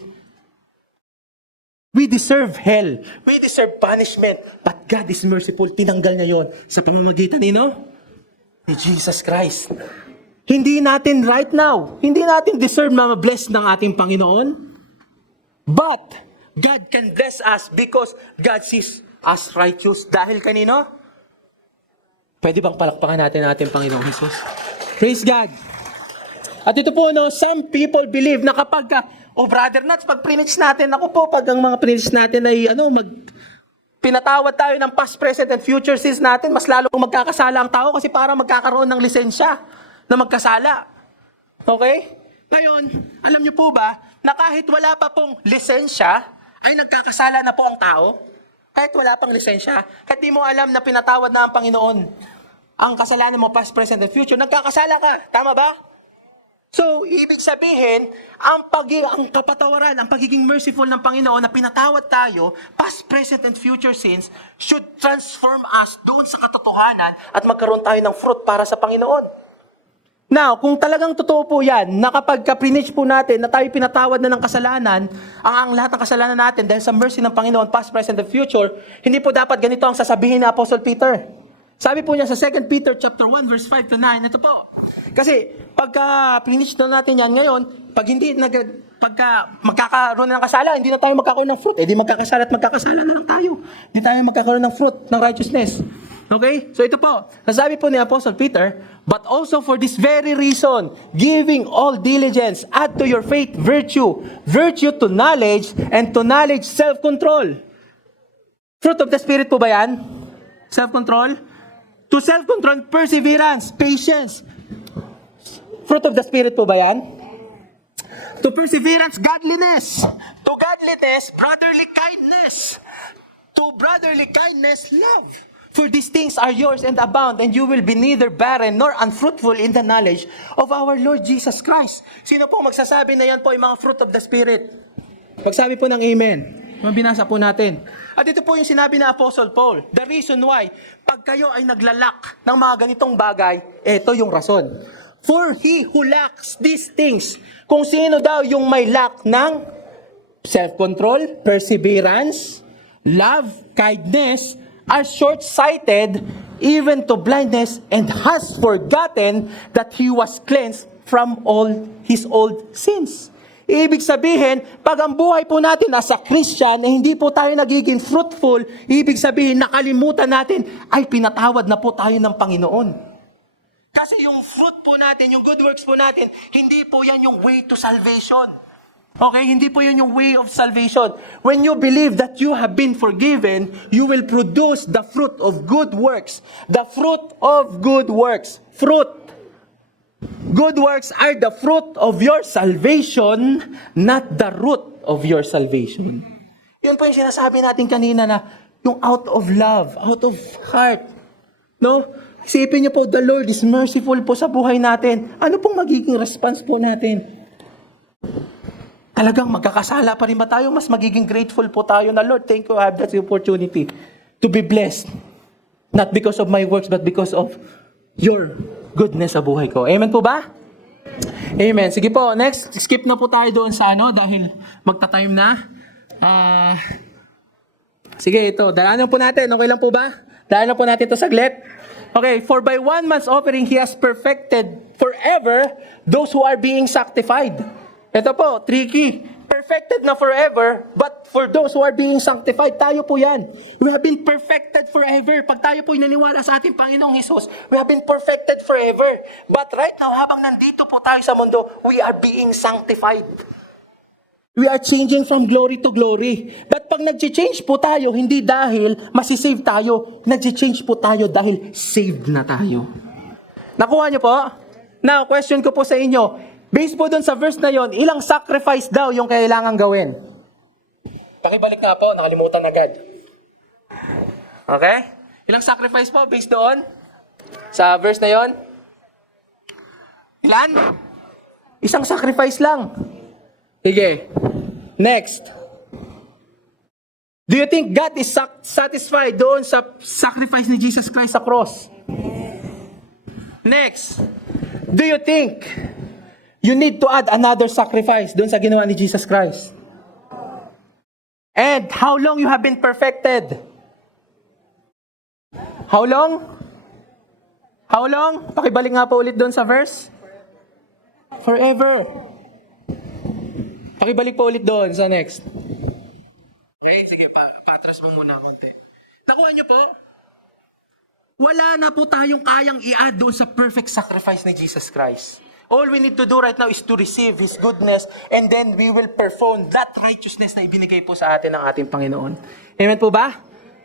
We deserve hell. We deserve punishment. But God is merciful. Tinanggal niya yon sa pamamagitan ni Jesus Christ. Hindi natin right now, hindi natin deserve na ma-bless ng ating Panginoon. But God can bless us because God sees us righteous. Dahil kanino? Pwede bang palakpakan natin ang ating Panginoong Jesus? Praise God. At ito po, some people believe na kapag, Brother Nats, pag preach natin, pag ang mga preach natin ay, pinatawad tayo ng past, present, and future sins natin, mas lalong magkakasala ang tao kasi para magkakaroon ng lisensya na magkasala. Okay? Ngayon, alam niyo po ba, na kahit wala pa pong lisensya, ay nagkakasala na po ang tao? Kahit wala pang lisensya, kahit di mo alam na pinatawad na ang Panginoon ang kasalanan mo, past, present, and future, nagkakasala ka. Tama ba? So, ibig sabihin, ang kapatawaran, ang pagiging merciful ng Panginoon na pinatawad tayo, past, present, and future sins, should transform us doon sa katotohanan at magkaroon tayo ng fruit para sa Panginoon. Now, kung talagang totoo po yan, na kapag ka-preach po natin na tayo pinatawad na ng kasalanan, ang lahat ng kasalanan natin dahil sa mercy ng Panginoon, past, present, and future, hindi po dapat ganito ang sasabihin ni Apostle Peter. Sabi po niya sa 2 Peter chapter 1 verse 5 to 9, ito po. Kasi pagka preach na natin yan ngayon, pagka magkakaroon na ng kasala, hindi na tayo magkakaroon ng fruit. Di magkakasala at magkakasala na lang tayo. Hindi tayo magkakaroon ng fruit ng righteousness. Okay? So ito po, nasabi po ni Apostle Peter, but also for this very reason, giving all diligence, add to your faith virtue, virtue to knowledge, and to knowledge self-control. Fruit of the Spirit po ba yan? Self-control? To self-control, perseverance, patience. Fruit of the Spirit po ba yan? To perseverance, godliness. To godliness, brotherly kindness. To brotherly kindness, love. For these things are yours and abound, and you will be neither barren nor unfruitful in the knowledge of our Lord Jesus Christ. Sino po magsasabi na yan po yung mga fruit of the Spirit? Magsabi po ng amen. Mabinasa po natin. At ito po yung sinabi ng Apostle Paul. The reason why, pag kayo ay naglalak ng mga ganitong bagay, ito yung rason. For he who lacks these things, kung sino daw yung may lack ng self-control, perseverance, love, kindness, are short-sighted even to blindness and has forgotten that he was cleansed from all his old sins. Ibig sabihin, pag ang buhay po natin as a Christian, hindi po tayo nagiging fruitful, ibig sabihin, nakalimutan natin, ay pinatawad na po tayo ng Panginoon. Kasi yung fruit po natin, yung good works po natin, hindi po yan yung way to salvation. Okay, hindi po yun yung way of salvation. When you believe that you have been forgiven, you will produce the fruit of good works. The fruit of good works. Fruit. Good works are the fruit of your salvation, not the root of your salvation. Yun po yung sinasabi natin kanina na yung out of love, out of heart. No? Isipin niyo po, the Lord is merciful po sa buhay natin. Ano pong magiging response po natin? Talagang magkakasala pa rin ba tayo? Mas magiging grateful po tayo na, Lord, thank you, I have that opportunity to be blessed. Not because of my works, but because of your goodness sa buhay ko. Amen po ba? Amen. Sige po, next, skip na po tayo doon sa dahil magta-time na. Sige, ito, dalanan po natin. Okay lang po ba? Dalanan po natin ito saglit. Okay, for by one man's offering, He has perfected forever those who are being sanctified. Ito po, tricky. Perfected na forever, but for those who are being sanctified, tayo po yan. We have been perfected forever. Pag tayo po naniniwala sa ating Panginoong Hesus, we have been perfected forever. But right now, habang nandito po tayo sa mundo, we are being sanctified. We are changing from glory to glory. But pag nag-change po tayo, hindi dahil masisave tayo. Nag-change po tayo dahil saved na tayo. Nakuha niyo po? Now, question ko po sa inyo. Based po dun sa verse na yon, ilang sacrifice daw yung kailangan gawin? Pakibalik nga po, nakalimutan agad. Okay? Ilang sacrifice po based doon? Sa verse na yon? Ilan? Isang sacrifice lang. Sige. Next. Do you think God is satisfied doon sa sacrifice ni Jesus Christ sa cross? Next. Do you think you need to add another sacrifice doon sa ginawa ni Jesus Christ? And how long you have been perfected? How long? How long? Pakibalik nga po ulit doon sa verse. Forever. Pakibalik po ulit doon sa next. Okay, sige, patras mo muna konti. Nakuha niyo po? Wala na po tayong kayang i-add doon sa perfect sacrifice ni Jesus Christ. All we need to do right now is to receive His goodness and then we will perform that righteousness na ibinigay po sa atin ng ating Panginoon. Amen po ba?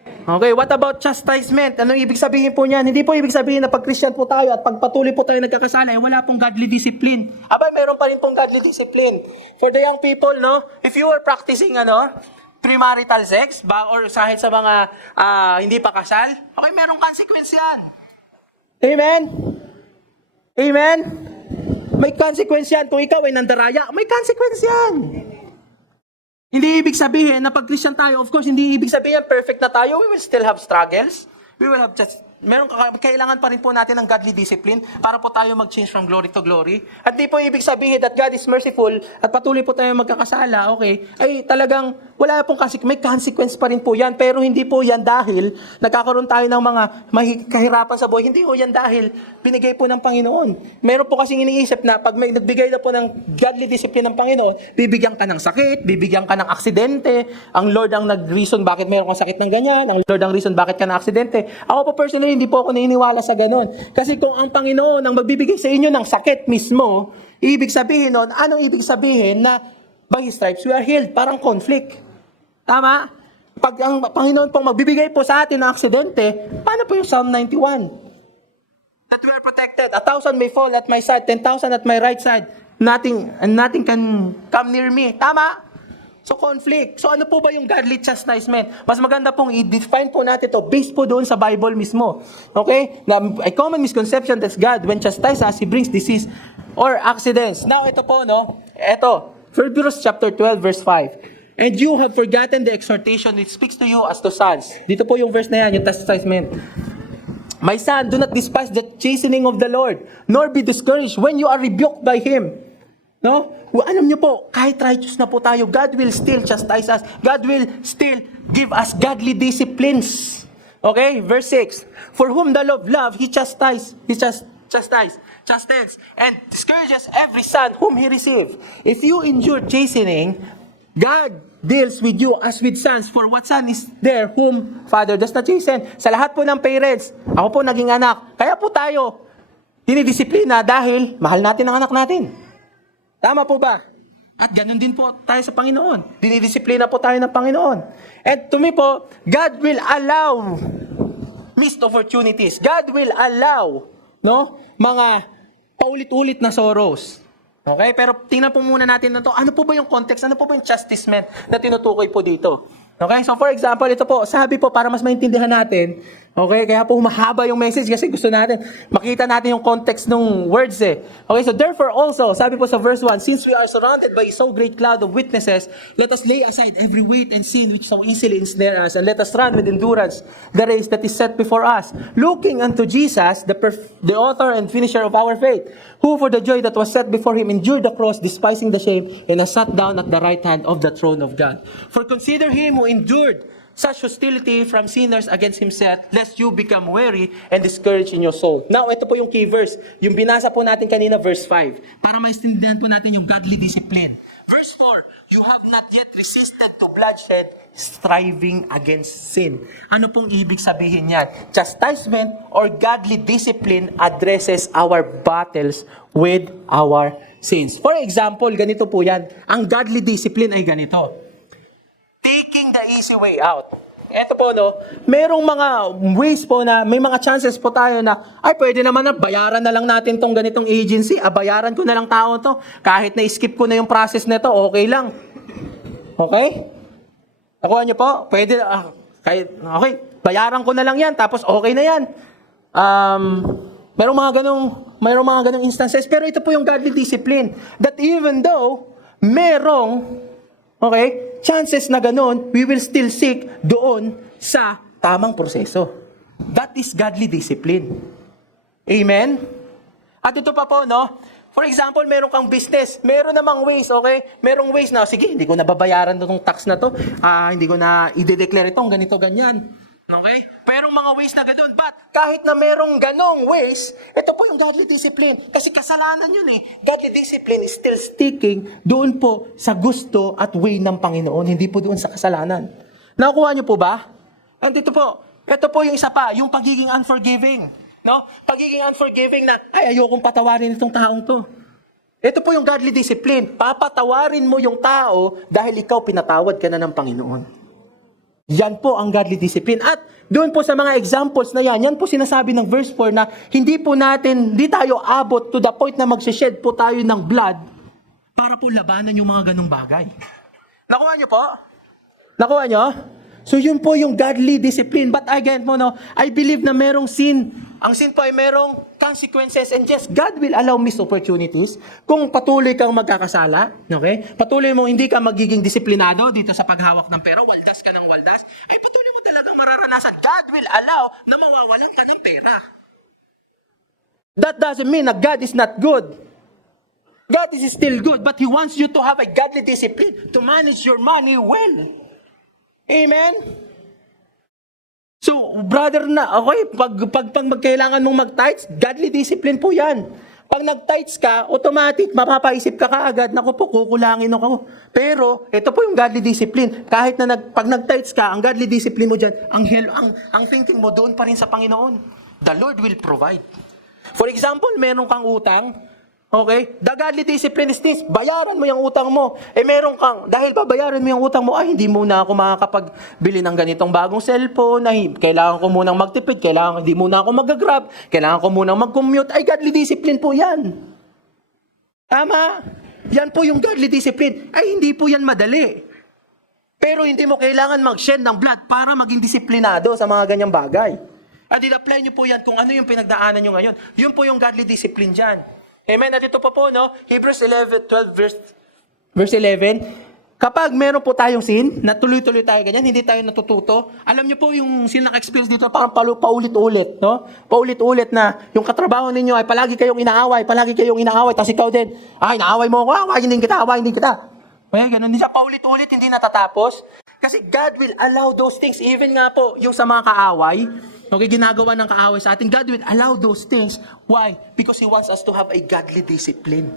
Okay, what about chastisement? Anong ibig sabihin po niyan? Hindi po ibig sabihin na pag Christian po tayo at pag patuloy po tayo nagkakasala, wala pong godly discipline. Aba, meron pa rin pong godly discipline. For the young people, no? If you are practicing, premarital sex, or kahit sa mga hindi pa kasal, okay, merong consequence yan. Amen? Amen? May consequence yan. Kung ikaw ay nandaraya, may consequence yan. Hindi ibig sabihin na pag Christian tayo, of course, hindi ibig sabihin perfect na tayo. We will still have struggles. We will have kailangan pa rin po natin ng godly discipline para po tayo mag-change from glory to glory. At di po ibig sabihin that God is merciful at patuloy po tayo magkakasala, okay, ay talagang wala pong may consequence pa rin po yan. Pero hindi po yan dahil nagkakaroon tayo ng mga kahirapan sa buhay. Hindi po yan dahil binigay po ng Panginoon. Meron po kasing iniisip na pag may nagbigay na po ng godly discipline ng Panginoon, bibigyan ka ng sakit, bibigyan ka ng aksidente. Ang Lord ang nag-reason bakit meron kang sakit ng ganyan. Ang Lord ang reason bakit ka na aksidente. Ako po personally, hindi po ako naniniwala sa ganun. Kasi kung ang Panginoon ang magbibigay sa inyo ng sakit mismo, ibig sabihin nun, anong ibig sabihin na by His stripes we are healed? Parang conflict. Tama? Pag ang Panginoon pong magbibigay po sa atin ng aksidente, paano po yung Psalm 91? That we are protected. 1,000 may fall at my side, 10,000 at my right side. Nothing can come near me. Tama? So conflict. So ano po ba yung godly chastisement? Mas maganda pong i-define po natin to based po doon sa Bible mismo. Okay? Na a common misconception that God, when chastises us, He brings disease or accidents. Now, ito po, no? Ito. Hebrews chapter 12, verse 5. And you have forgotten the exhortation which speaks to you as to sons. Dito po yung verse na yan, yung chastisement. My son, do not despise the chastening of the Lord, nor be discouraged when you are rebuked by Him. No? Alam niyo po, kahit righteous na po tayo, God will still chastise us. God will still give us godly disciplines. Okay? Verse 6. For whom the Lord loves, He chastises, and discourages every son whom He receives. If you endure chastening, God deals with you as with sons. For what son is there whom Father does not chasten? Sa lahat po ng parents, ako po naging anak. Kaya po tayo dinidisiplina dahil mahal natin ang anak natin. Tama po ba? At ganun din po tayo sa Panginoon. Dinidisiplina po tayo ng Panginoon. And to me po, God will allow missed opportunities. God will allow, mga paulit-ulit na sorrows. Okay? Pero tingnan po muna natin na to. Ano po ba yung context? Ano po ba yung chastisement na tinutukoy po dito? Okay? So for example, ito po, sabi po, para mas maintindihan natin, okay? Kaya po humahaba yung message kasi gusto natin, makita natin yung context ng words eh. Okay? So therefore also, sabi po sa verse 1, since we are surrounded by so great cloud of witnesses, let us lay aside every weight and sin which so easily ensnare us, and let us run with endurance the race that is set before us, looking unto Jesus, the author and finisher of our faith, who for the joy that was set before Him endured the cross, despising the shame, and has sat down at the right hand of the throne of God. For consider Him who endured such hostility from sinners against Himself, lest you become weary and discouraged in your soul. Now, ito po yung key verse. Yung binasa po natin kanina, verse 5. Para maintindihan po natin yung godly discipline. Verse 4, you have not yet resisted to bloodshed, striving against sin. Ano pong ibig sabihin yan? Chastisement or godly discipline addresses our battles with our sins. For example, ganito po yan. Ang godly discipline ay ganito. Taking the easy way out. Eto po, no, merong mga ways po na, may mga chances po tayo na, ay, pwede naman na, bayaran na lang natin tong ganitong agency, bayaran ko na lang tao to, kahit na-skip ko na yung process nito, okay lang. Okay? Nakuha niyo po? Pwede, okay, bayaran ko na lang yan, tapos okay na yan. Merong mga ganong instances, pero ito po yung godly discipline, that even though, merong, okay, chances na ganun, we will still seek doon sa tamang proseso. That is godly discipline. Amen? At ito pa po, no? For example, meron kang business. Meron namang ways, okay? Merong ways na, sige, hindi ko nababayaran itong tax na to. Hindi ko na i-declare itong ganito, ganyan. Okay? Pero mga ways na ganoon. But kahit na merong ganong ways, ito po yung godly discipline. Kasi kasalanan yun eh. Godly discipline is still sticking doon po sa gusto at way ng Panginoon. Hindi po doon sa kasalanan. Nakuha niyo po ba? And ito po. Ito po yung isa pa. Yung pagiging unforgiving. No? Pagiging unforgiving na, ay, ayokong patawarin itong taong to. Ito po yung godly discipline. Papatawarin mo yung tao dahil ikaw pinatawad ka na ng Panginoon. Yan po ang godly discipline. At doon po sa mga examples na yan po sinasabi ng verse 4 na hindi tayo abot to the point na magsished po tayo ng blood para po labanan yung mga ganong bagay. Nakuha nyo po? Nakuha nyo? So yun po yung godly discipline. But again po, no, I believe na merong sin. Ang sin po ay merong consequences, and yes, God will allow missed opportunities kung patuloy kang magkakasala, okay? Patuloy mo hindi ka magiging disiplinado dito sa paghawak ng pera, waldas ka ng waldas, ay patuloy mo talagang mararanasan. God will allow na mawawalan ka ng pera. That doesn't mean na God is not good. God is still good, but He wants you to have a godly discipline to manage your money well. Amen? So, brother na, okay, pag magkailangan mong mag-tithes, godly discipline po yan. Pag nag-tithes ka, automatic, mapapaisip ka kaagad, naku po, kukulangin ako. Pero, ito po yung godly discipline. Kahit na pag nag-tithes ka, ang godly discipline mo dyan, ang thinking mo doon pa rin sa Panginoon. The Lord will provide. For example, meron kang utang, okay? The godly discipline is this, bayaran mo yung utang mo. Meron kang, dahil babayaran mo yung utang mo, hindi muna ako makakapagbili ng ganitong bagong cellphone, kailangan ko munang magtipid, hindi muna ako mag-grab, kailangan ko munang mag-commute, godly discipline po yan. Tama? Yan po yung godly discipline. Hindi po yan madali. Pero hindi mo kailangan mag-shed ng blood para maging disiplinado sa mga ganyang bagay. At i-apply nyo po yan kung ano yung pinagdaanan nyo ngayon. Yun po yung godly discipline dyan. Amen. At ito pa po, no? Hebrews 11:12 verse 11. Kapag meron po tayong sin, na tuloy-tuloy tayo ganyan, hindi tayo natututo, alam niyo po yung sin experience dito, parang paulit-ulit, no? Paulit-ulit na yung katrabaho ninyo ay palagi kayong inaaway, tapos ikaw din, inaaway mo ako, awayin din kita. Ganun din siya, paulit-ulit, hindi natatapos. Kasi God will allow those things, even nga po, yung sa mga kaaway, okay, ginagawa ng kaaway sa atin, God will allow those things. Why? Because He wants us to have a godly discipline.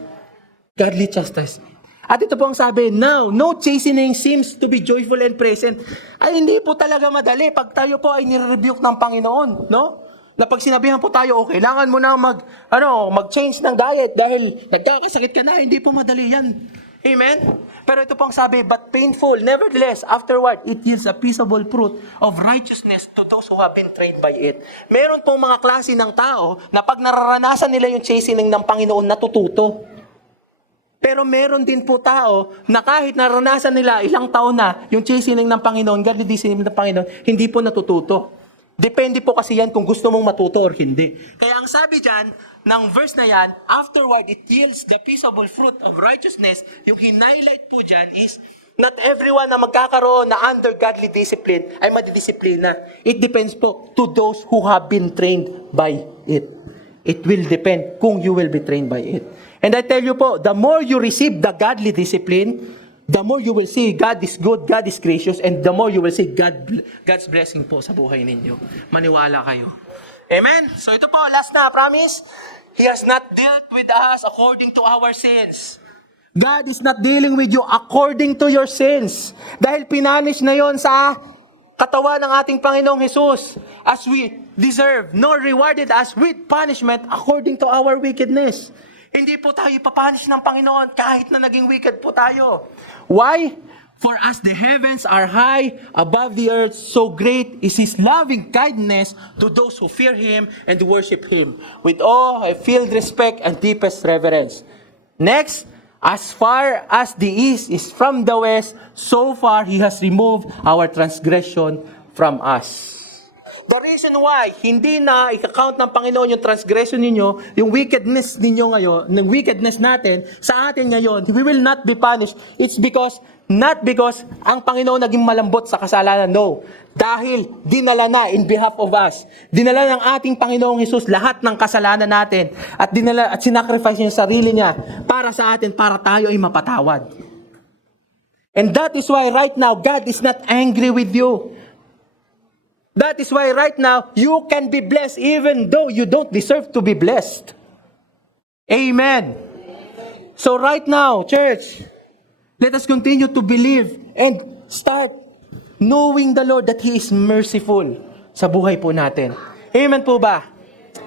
Godly chastisement. At ito po ang sabi, now, no chastening seems to be joyful and present. Hindi po talaga madali pag tayo po ay nire-rebuke ng Panginoon, no? Na pag sinabihan po tayo, kailangan mo na mag-change ng diet dahil nagkakasakit ka na, hindi po madali yan. Amen? Pero ito pong sabi, but painful, nevertheless, afterward, it yields a peaceable fruit of righteousness to those who have been trained by it. Meron pong mga klase ng tao na pag nararanasan nila yung chastening ng Panginoon, natututo. Pero meron din po tao na kahit naranasan nila ilang taon na yung chastening ng Panginoon, godly discipline ng Panginoon, hindi po natututo. Depende po kasi yan kung gusto mong matuto or hindi. Kaya ang sabi dyan, ng verse na yan, afterward it yields the peaceable fruit of righteousness. Yung hinighlight po dyan is, not everyone na magkakaroon na under godly discipline ay madidisiplina. It depends po to those who have been trained by it. It will depend kung you will be trained by it. And I tell you po, the more you receive the godly discipline, the more you will see God is good, God is gracious, and the more you will see God's blessing po sa buhay ninyo. Maniwala kayo. Amen? So ito po, last na, promise. He has not dealt with us according to our sins, God is not dealing with you according to your sins. Dahil pinanish na yon sa katawan ng ating Panginoong Jesus as we deserve, nor rewarded us with punishment according to our wickedness. Hindi po tayo ipapunish ng Panginoon kahit na naging wicked po tayo. Why? For as the heavens are high above the earth, so great is His loving kindness to those who fear Him and worship Him with awe, filled respect, and deepest reverence. Next, as far as the east is from the west, so far He has removed our transgression from us. The reason why hindi na i-count ng Panginoon yung transgression ninyo, yung wickedness ninyo ngayon, ng wickedness natin, sa atin ngayon, we will not be punished. It's not because ang Panginoon naging malambot sa kasalanan, no. Dahil dinala na in behalf of us. Dinala ng ating Panginoong Jesus lahat ng kasalanan natin at sinacrifice niya yung sarili niya para sa atin, para tayo ay mapatawad. And that is why right now, God is not angry with you. That is why right now, you can be blessed even though you don't deserve to be blessed. Amen. So right now, church, let us continue to believe and start knowing the Lord that He is merciful sa buhay po natin. Amen po ba?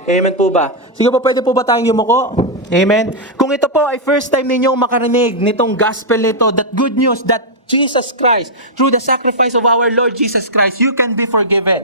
Amen po ba? Sige po, pwede po ba tayong yumuko? Amen. Kung ito po ay first time ninyong makarinig nitong gospel nito, that good news that Jesus Christ, through the sacrifice of our Lord Jesus Christ, you can be forgiven.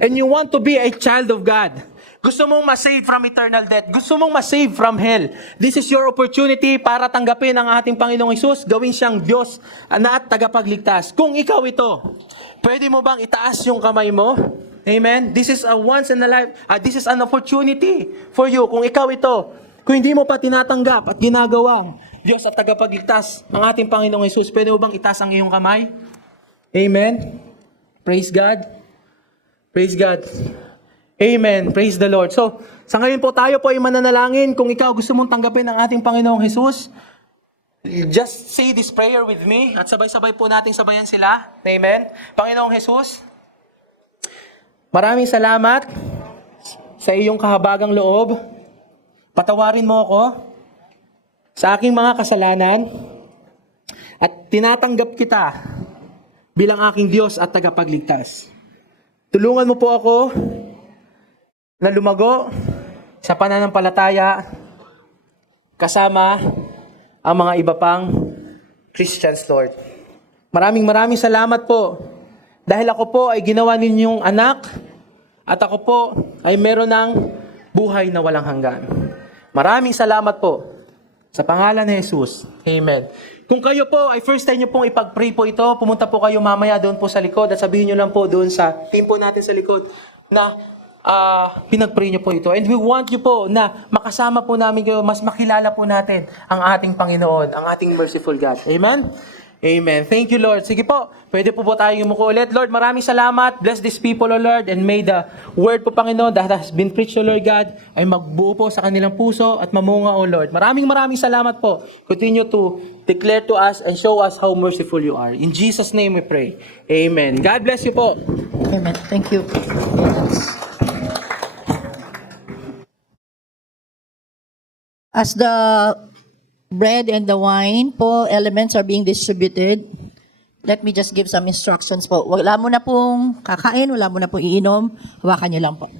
And you want to be a child of God. Gusto mong ma-save from eternal death. Gusto mong ma-save from hell. This is your opportunity para tanggapin ang ating Panginoong Hesus, gawin siyang Diyos na at tagapagligtas. Kung ikaw ito, pwede mo bang itaas yung kamay mo? Amen? This is a once in a life, this is an opportunity for you. Kung ikaw ito, kung hindi mo pa tinatanggap at ginagawang Diyos at tagapagligtas ang ating Panginoong Hesus, pwede mo bang itaas ang iyong kamay? Amen? Praise God. Praise God. Amen. Praise the Lord. So, sa ngayon po tayo po ay mananalangin. Kung ikaw gusto mong tanggapin ang ating Panginoong Hesus, just say this prayer with me at sabay-sabay po nating sabayan sila. Amen. Panginoong Hesus, maraming salamat sa iyong kahabagang loob. Patawarin mo ako sa aking mga kasalanan at tinatanggap kita bilang aking Diyos at tagapagligtas. Tulungan mo po ako na lumago sa pananampalataya kasama ang mga iba pang Christians, Lord. Maraming salamat po dahil ako po ay ginawa ninyong anak at ako po ay meron ng buhay na walang hanggan. Maraming salamat po sa pangalan ni Jesus. Amen. Kung kayo po ay first time nyo pong ipag-pray po ito, pumunta po kayo mamaya doon po sa likod at sabihin nyo lang po doon sa team po natin sa likod na pinag-pray nyo po ito. And we want you po na makasama po namin kayo, mas makilala po natin ang ating Panginoon, ang ating merciful God. Amen? Amen. Thank you, Lord. Sige po, pwede po tayong yumuko ulit. Lord, maraming salamat. Bless these people, O Lord, and may the word po, Panginoon, that has been preached, O Lord God, ay magbuo po sa kanilang puso at mamunga, O Lord. Maraming salamat po. Continue to declare to us and show us how merciful you are. In Jesus' name we pray. Amen. God bless you po. Amen. Thank you. As the bread and the wine po, elements are being distributed, let me just give some instructions po. Wala mo na pong kakain, wala mo na pong iinom, hawakan nyo lang po.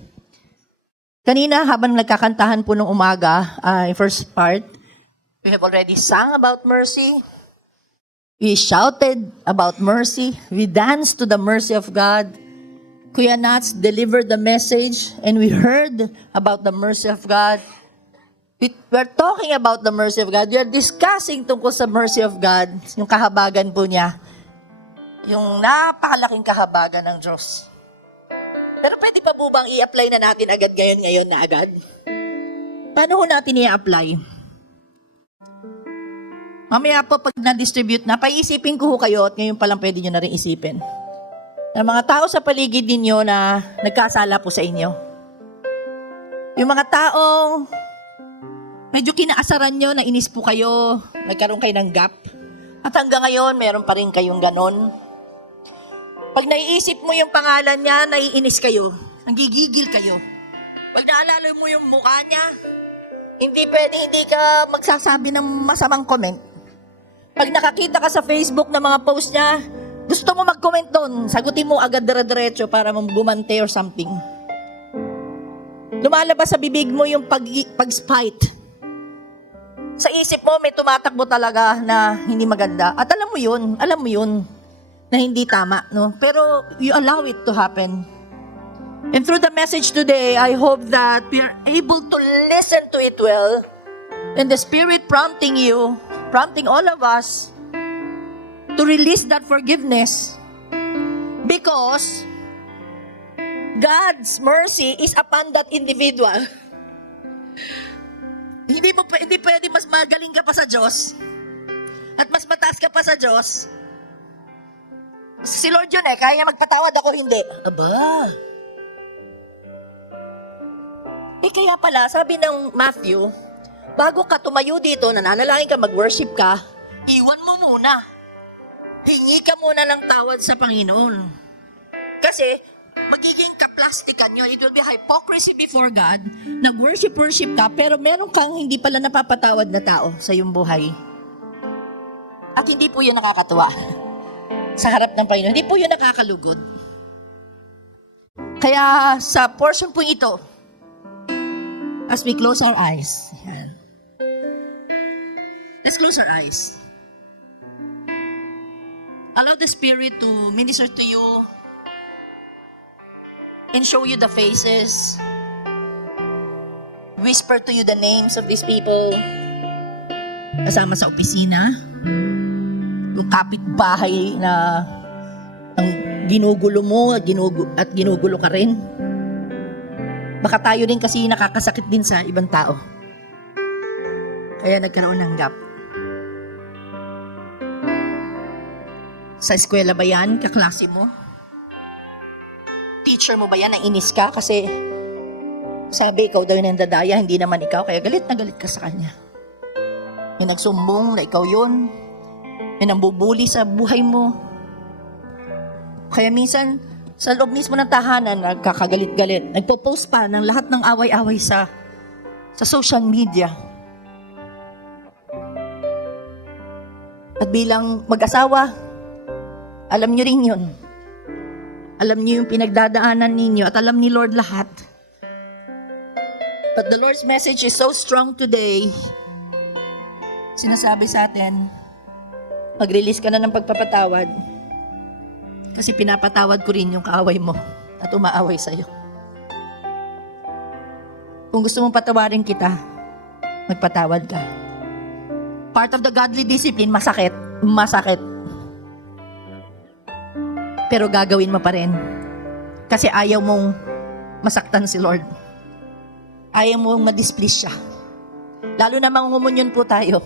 Kanina, habang nagkakantahan po nung umaga, first part, we have already sung about mercy. We shouted about mercy. We danced to the mercy of God. Kuya Nats delivered the message, and we heard about the mercy of God. We're talking about the mercy of God. We are discussing tungkol sa mercy of God, yung kahabagan po niya. Yung napakalaking kahabagan ng Diyos. Pero pwede pa po bang i-apply na natin agad ngayon na agad? Paano ho natin i-apply? Mamaya po pag na-distribute na, paisipin ko ho kayo at ngayon pa lang pwede nyo na rin isipin. Ang mga tao sa paligid ninyo na nagkasala po sa inyo. Yung mga taong medyo kinaasaran nyo, na inis po kayo, nagkaroon kayo ng gap. At hanggang ngayon, meron pa rin kayong ganon. Pag naiisip mo yung pangalan niya, naiinis kayo. Nanggigigil kayo. Pag naalala mo yung mukha niya, Hindi pwede hindi ka magsasabi ng masamang comment. Pag nakakita ka sa Facebook ng mga post niya, gusto mo mag-comment doon, sagutin mo agad dire-diretso para gumante or something. Lumalabas sa bibig mo yung pag-spite. Sa isip mo, may tumatakbo talaga na hindi maganda. At alam mo yun, na hindi tama, no? Pero you allow it to happen. And through the message today, I hope that we are able to listen to it well. And the Spirit prompting you, prompting all of us to release that forgiveness. Because God's mercy is upon that individual. Hindi pwede mas magaling ka pa sa Diyos at mas mataas ka pa sa Diyos. Si Lord yun kaya magpatawad, ako hindi. Aba. Kaya pala, sabi ng Matthew, bago ka tumayo dito, nananalangin ka, mag-worship ka, iwan mo muna. Hingi ka muna ng tawad sa Panginoon. Kasi, magiging kaplastikan yun. It will be hypocrisy before God. Nag-worship ka, pero meron kang hindi pala napapatawad na tao sa iyong buhay. At hindi po yun nakakatuwa sa harap ng Panginoon. Hindi po yun nakakalugod. Kaya sa portion po ito, as we close our eyes, yan. Let's close our eyes. Allow the Spirit to minister to you and show you the faces, whisper to you the names of these people, kasama sa opisina, yung kapitbahay na ang ginugulo mo at ginugulo ka rin. Baka tayo din kasi nakakasakit din sa ibang tao. Kaya nagkaroon ng gap. Sa eskwela ba yan? Kaklase mo? Teacher mo ba yan? Nainis ka? Kasi sabi ikaw daw yung nandadaya, hindi naman ikaw. Kaya galit na galit ka sa kanya. Yung nagsumbong na ikaw yun. Yung nambubuli sa buhay mo. Kaya minsan, sa loob mismo ng tahanan, nagkakagalit-galit. Nagpo-post pa ng lahat ng away-away sa social media. At bilang mag-asawa, alam niyo rin yun. Alam niyo yung pinagdadaanan ninyo at alam ni Lord lahat. But the Lord's message is so strong today. Sinasabi sa atin, mag-release ka na ng pagpapatawad. Kasi pinapatawad ko rin yung kaaway mo at umaaway sa'yo. Kung gusto mong patawarin kita, magpatawad ka. Part of the godly discipline, masakit. Masakit. Pero gagawin mo pa rin. Kasi ayaw mong masaktan si Lord. Ayaw mong madisplease siya. Lalo na mangungumunyon po tayo.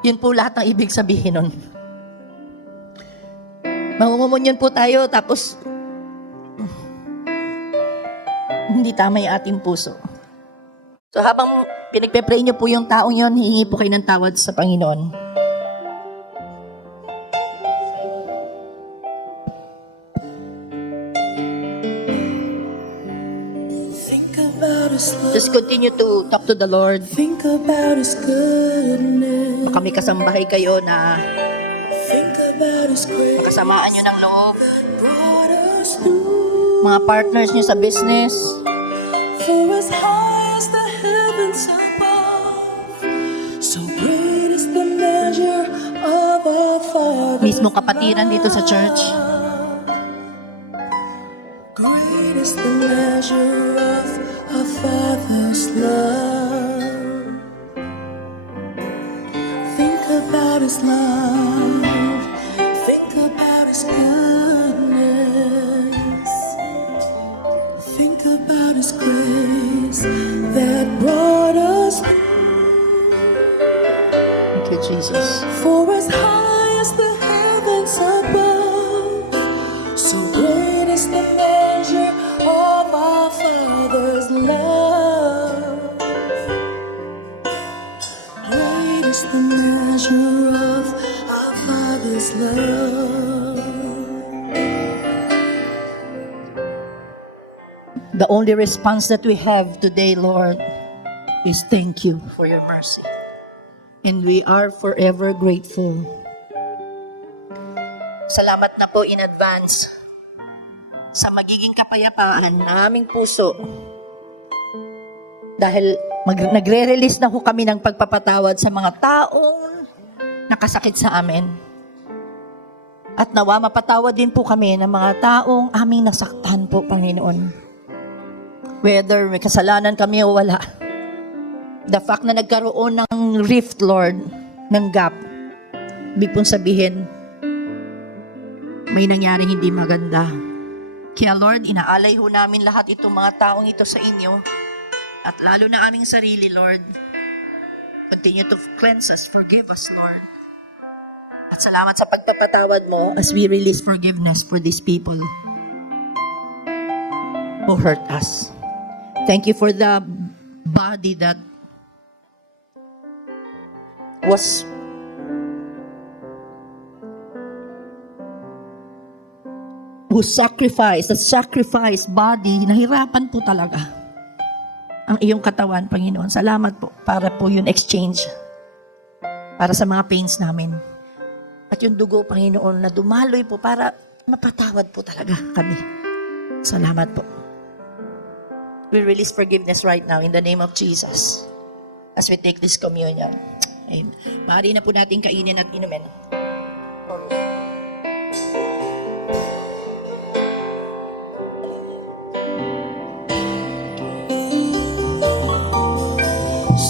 Yun po lahat ng ibig sabihin nun. Mangungumunyon po tayo, tapos hindi tama yung ating puso. So habang pinagpe-pray niyo po yung taong yun, hihingi po kayo ng tawad sa Panginoon. Just continue to talk to the Lord. Think about His goodness. Baka may kasambahay kayo na Think about His grace. kasamaan nyo ng loob. Brought us through. Mga partners nyo sa business. For as high as the heavens above, so great is the measure of our Father's Mismo kapatiran dito sa church. Great is the measure of our Father's love. Think about His love. Think about His goodness. Think about His grace that brought us. Thank you, Jesus. For as high as the heavens above, so great is the measure of our Father's love. Great is the measure of our Father's love. The only response that we have today, Lord, is thank you for your mercy. And we are forever grateful. Salamat na po in advance sa magiging kapayapaan ng aming puso. Dahil nagre-release na ho kami ng pagpapatawad sa mga taong nakasakit sa amin. At nawa mapatawad din po kami ng mga taong aming nasaktan po, Panginoon. Whether may kasalanan kami o wala. The fact na nagkaroon ng rift, Lord, ng gap, ibig pong sabihin, may nangyaring hindi maganda. Kaya Lord, inaalay ho namin lahat itong mga taong ito sa inyo. At lalo na aming sarili, Lord. Continue to cleanse us, forgive us, Lord. At salamat sa pagpapatawad mo as we release forgiveness for these people who hurt us. Thank you for the body that was who sacrificed, the sacrifice body, nahirapan po talaga ang iyong katawan, Panginoon. Salamat po para po yun exchange para sa mga pains namin. At yung dugo, Panginoon, na dumaloy po para mapatawad po talaga kami. Salamat po. We release forgiveness right now in the name of Jesus as we take this communion. Amen. Maaari na po natin kainin at inumin.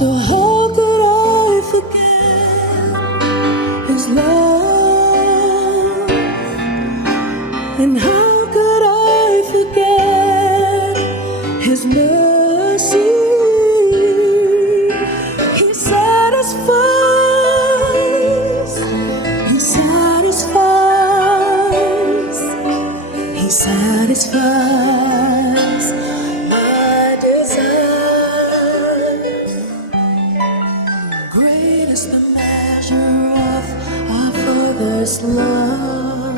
So how could I forget His love? And how could I forget His mercy? He satisfies, He satisfies, He satisfies my desire. Great is the measure of our Father's love.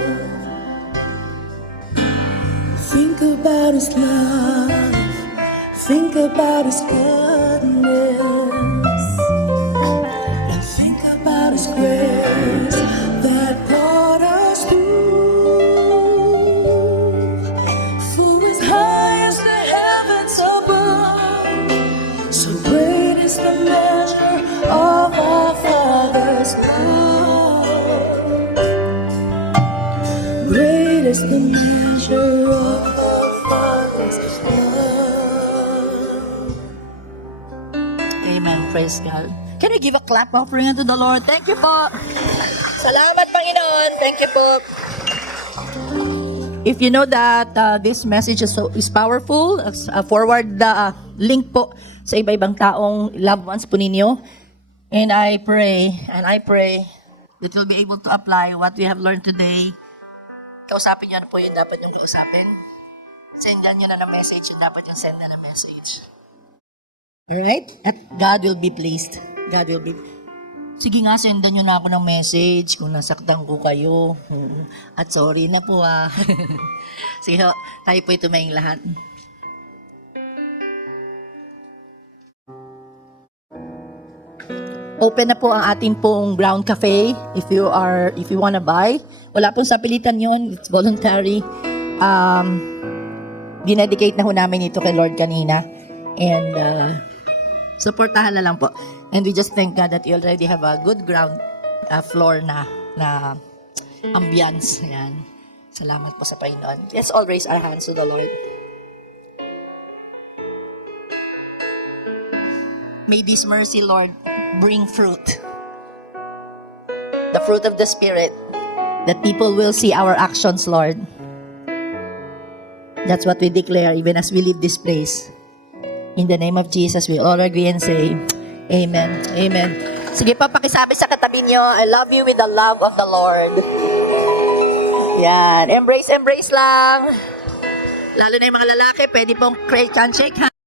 Think about His love. Think about His goodness. And think about His grace that brought us through. For as high as the heavens above, so great is the measure of our Father's love. Great is the measure of our Father's love. Amen. Praise God. Can we give a clap offering unto the Lord? Thank you po. Salamat, Panginoon. Thank you po. If you know that this message is powerful, forward the link po sa iba-ibang taong loved ones po ninyo. And I pray that you'll be able to apply what we have learned today. Kausapin nyo na po yung dapat yung kausapin. Sendan nyo na ng message yung dapat yung send na ng message. Alright? At God will be pleased. God will be. Sige nga, sendan nyo na ako ng message kung nasaktan ko kayo. At sorry na po Sige ho, tayo po tumayong lahat. Open na po ang ating pong Brown Cafe if you wanna buy. Wala pong sapilitan yon, it's voluntary. Dinedicate na ho namin ito kay Lord kanina. And supportahan na lang po. And we just thank God that you already have a good ground floor na ambience. Ayan. Salamat po sa Panginoon. Let's all raise our hands to the Lord. May this mercy, Lord, bring fruit. The fruit of the Spirit. That people will see our actions, Lord. That's what we declare even as we leave this place. In the name of Jesus, we all agree and say, Amen. Amen. Sige pa, pakisabi sa katabi nyo, I love you with the love of the Lord. Yan. Embrace lang. Lalo na yung mga lalaki, pwede pong shake hands.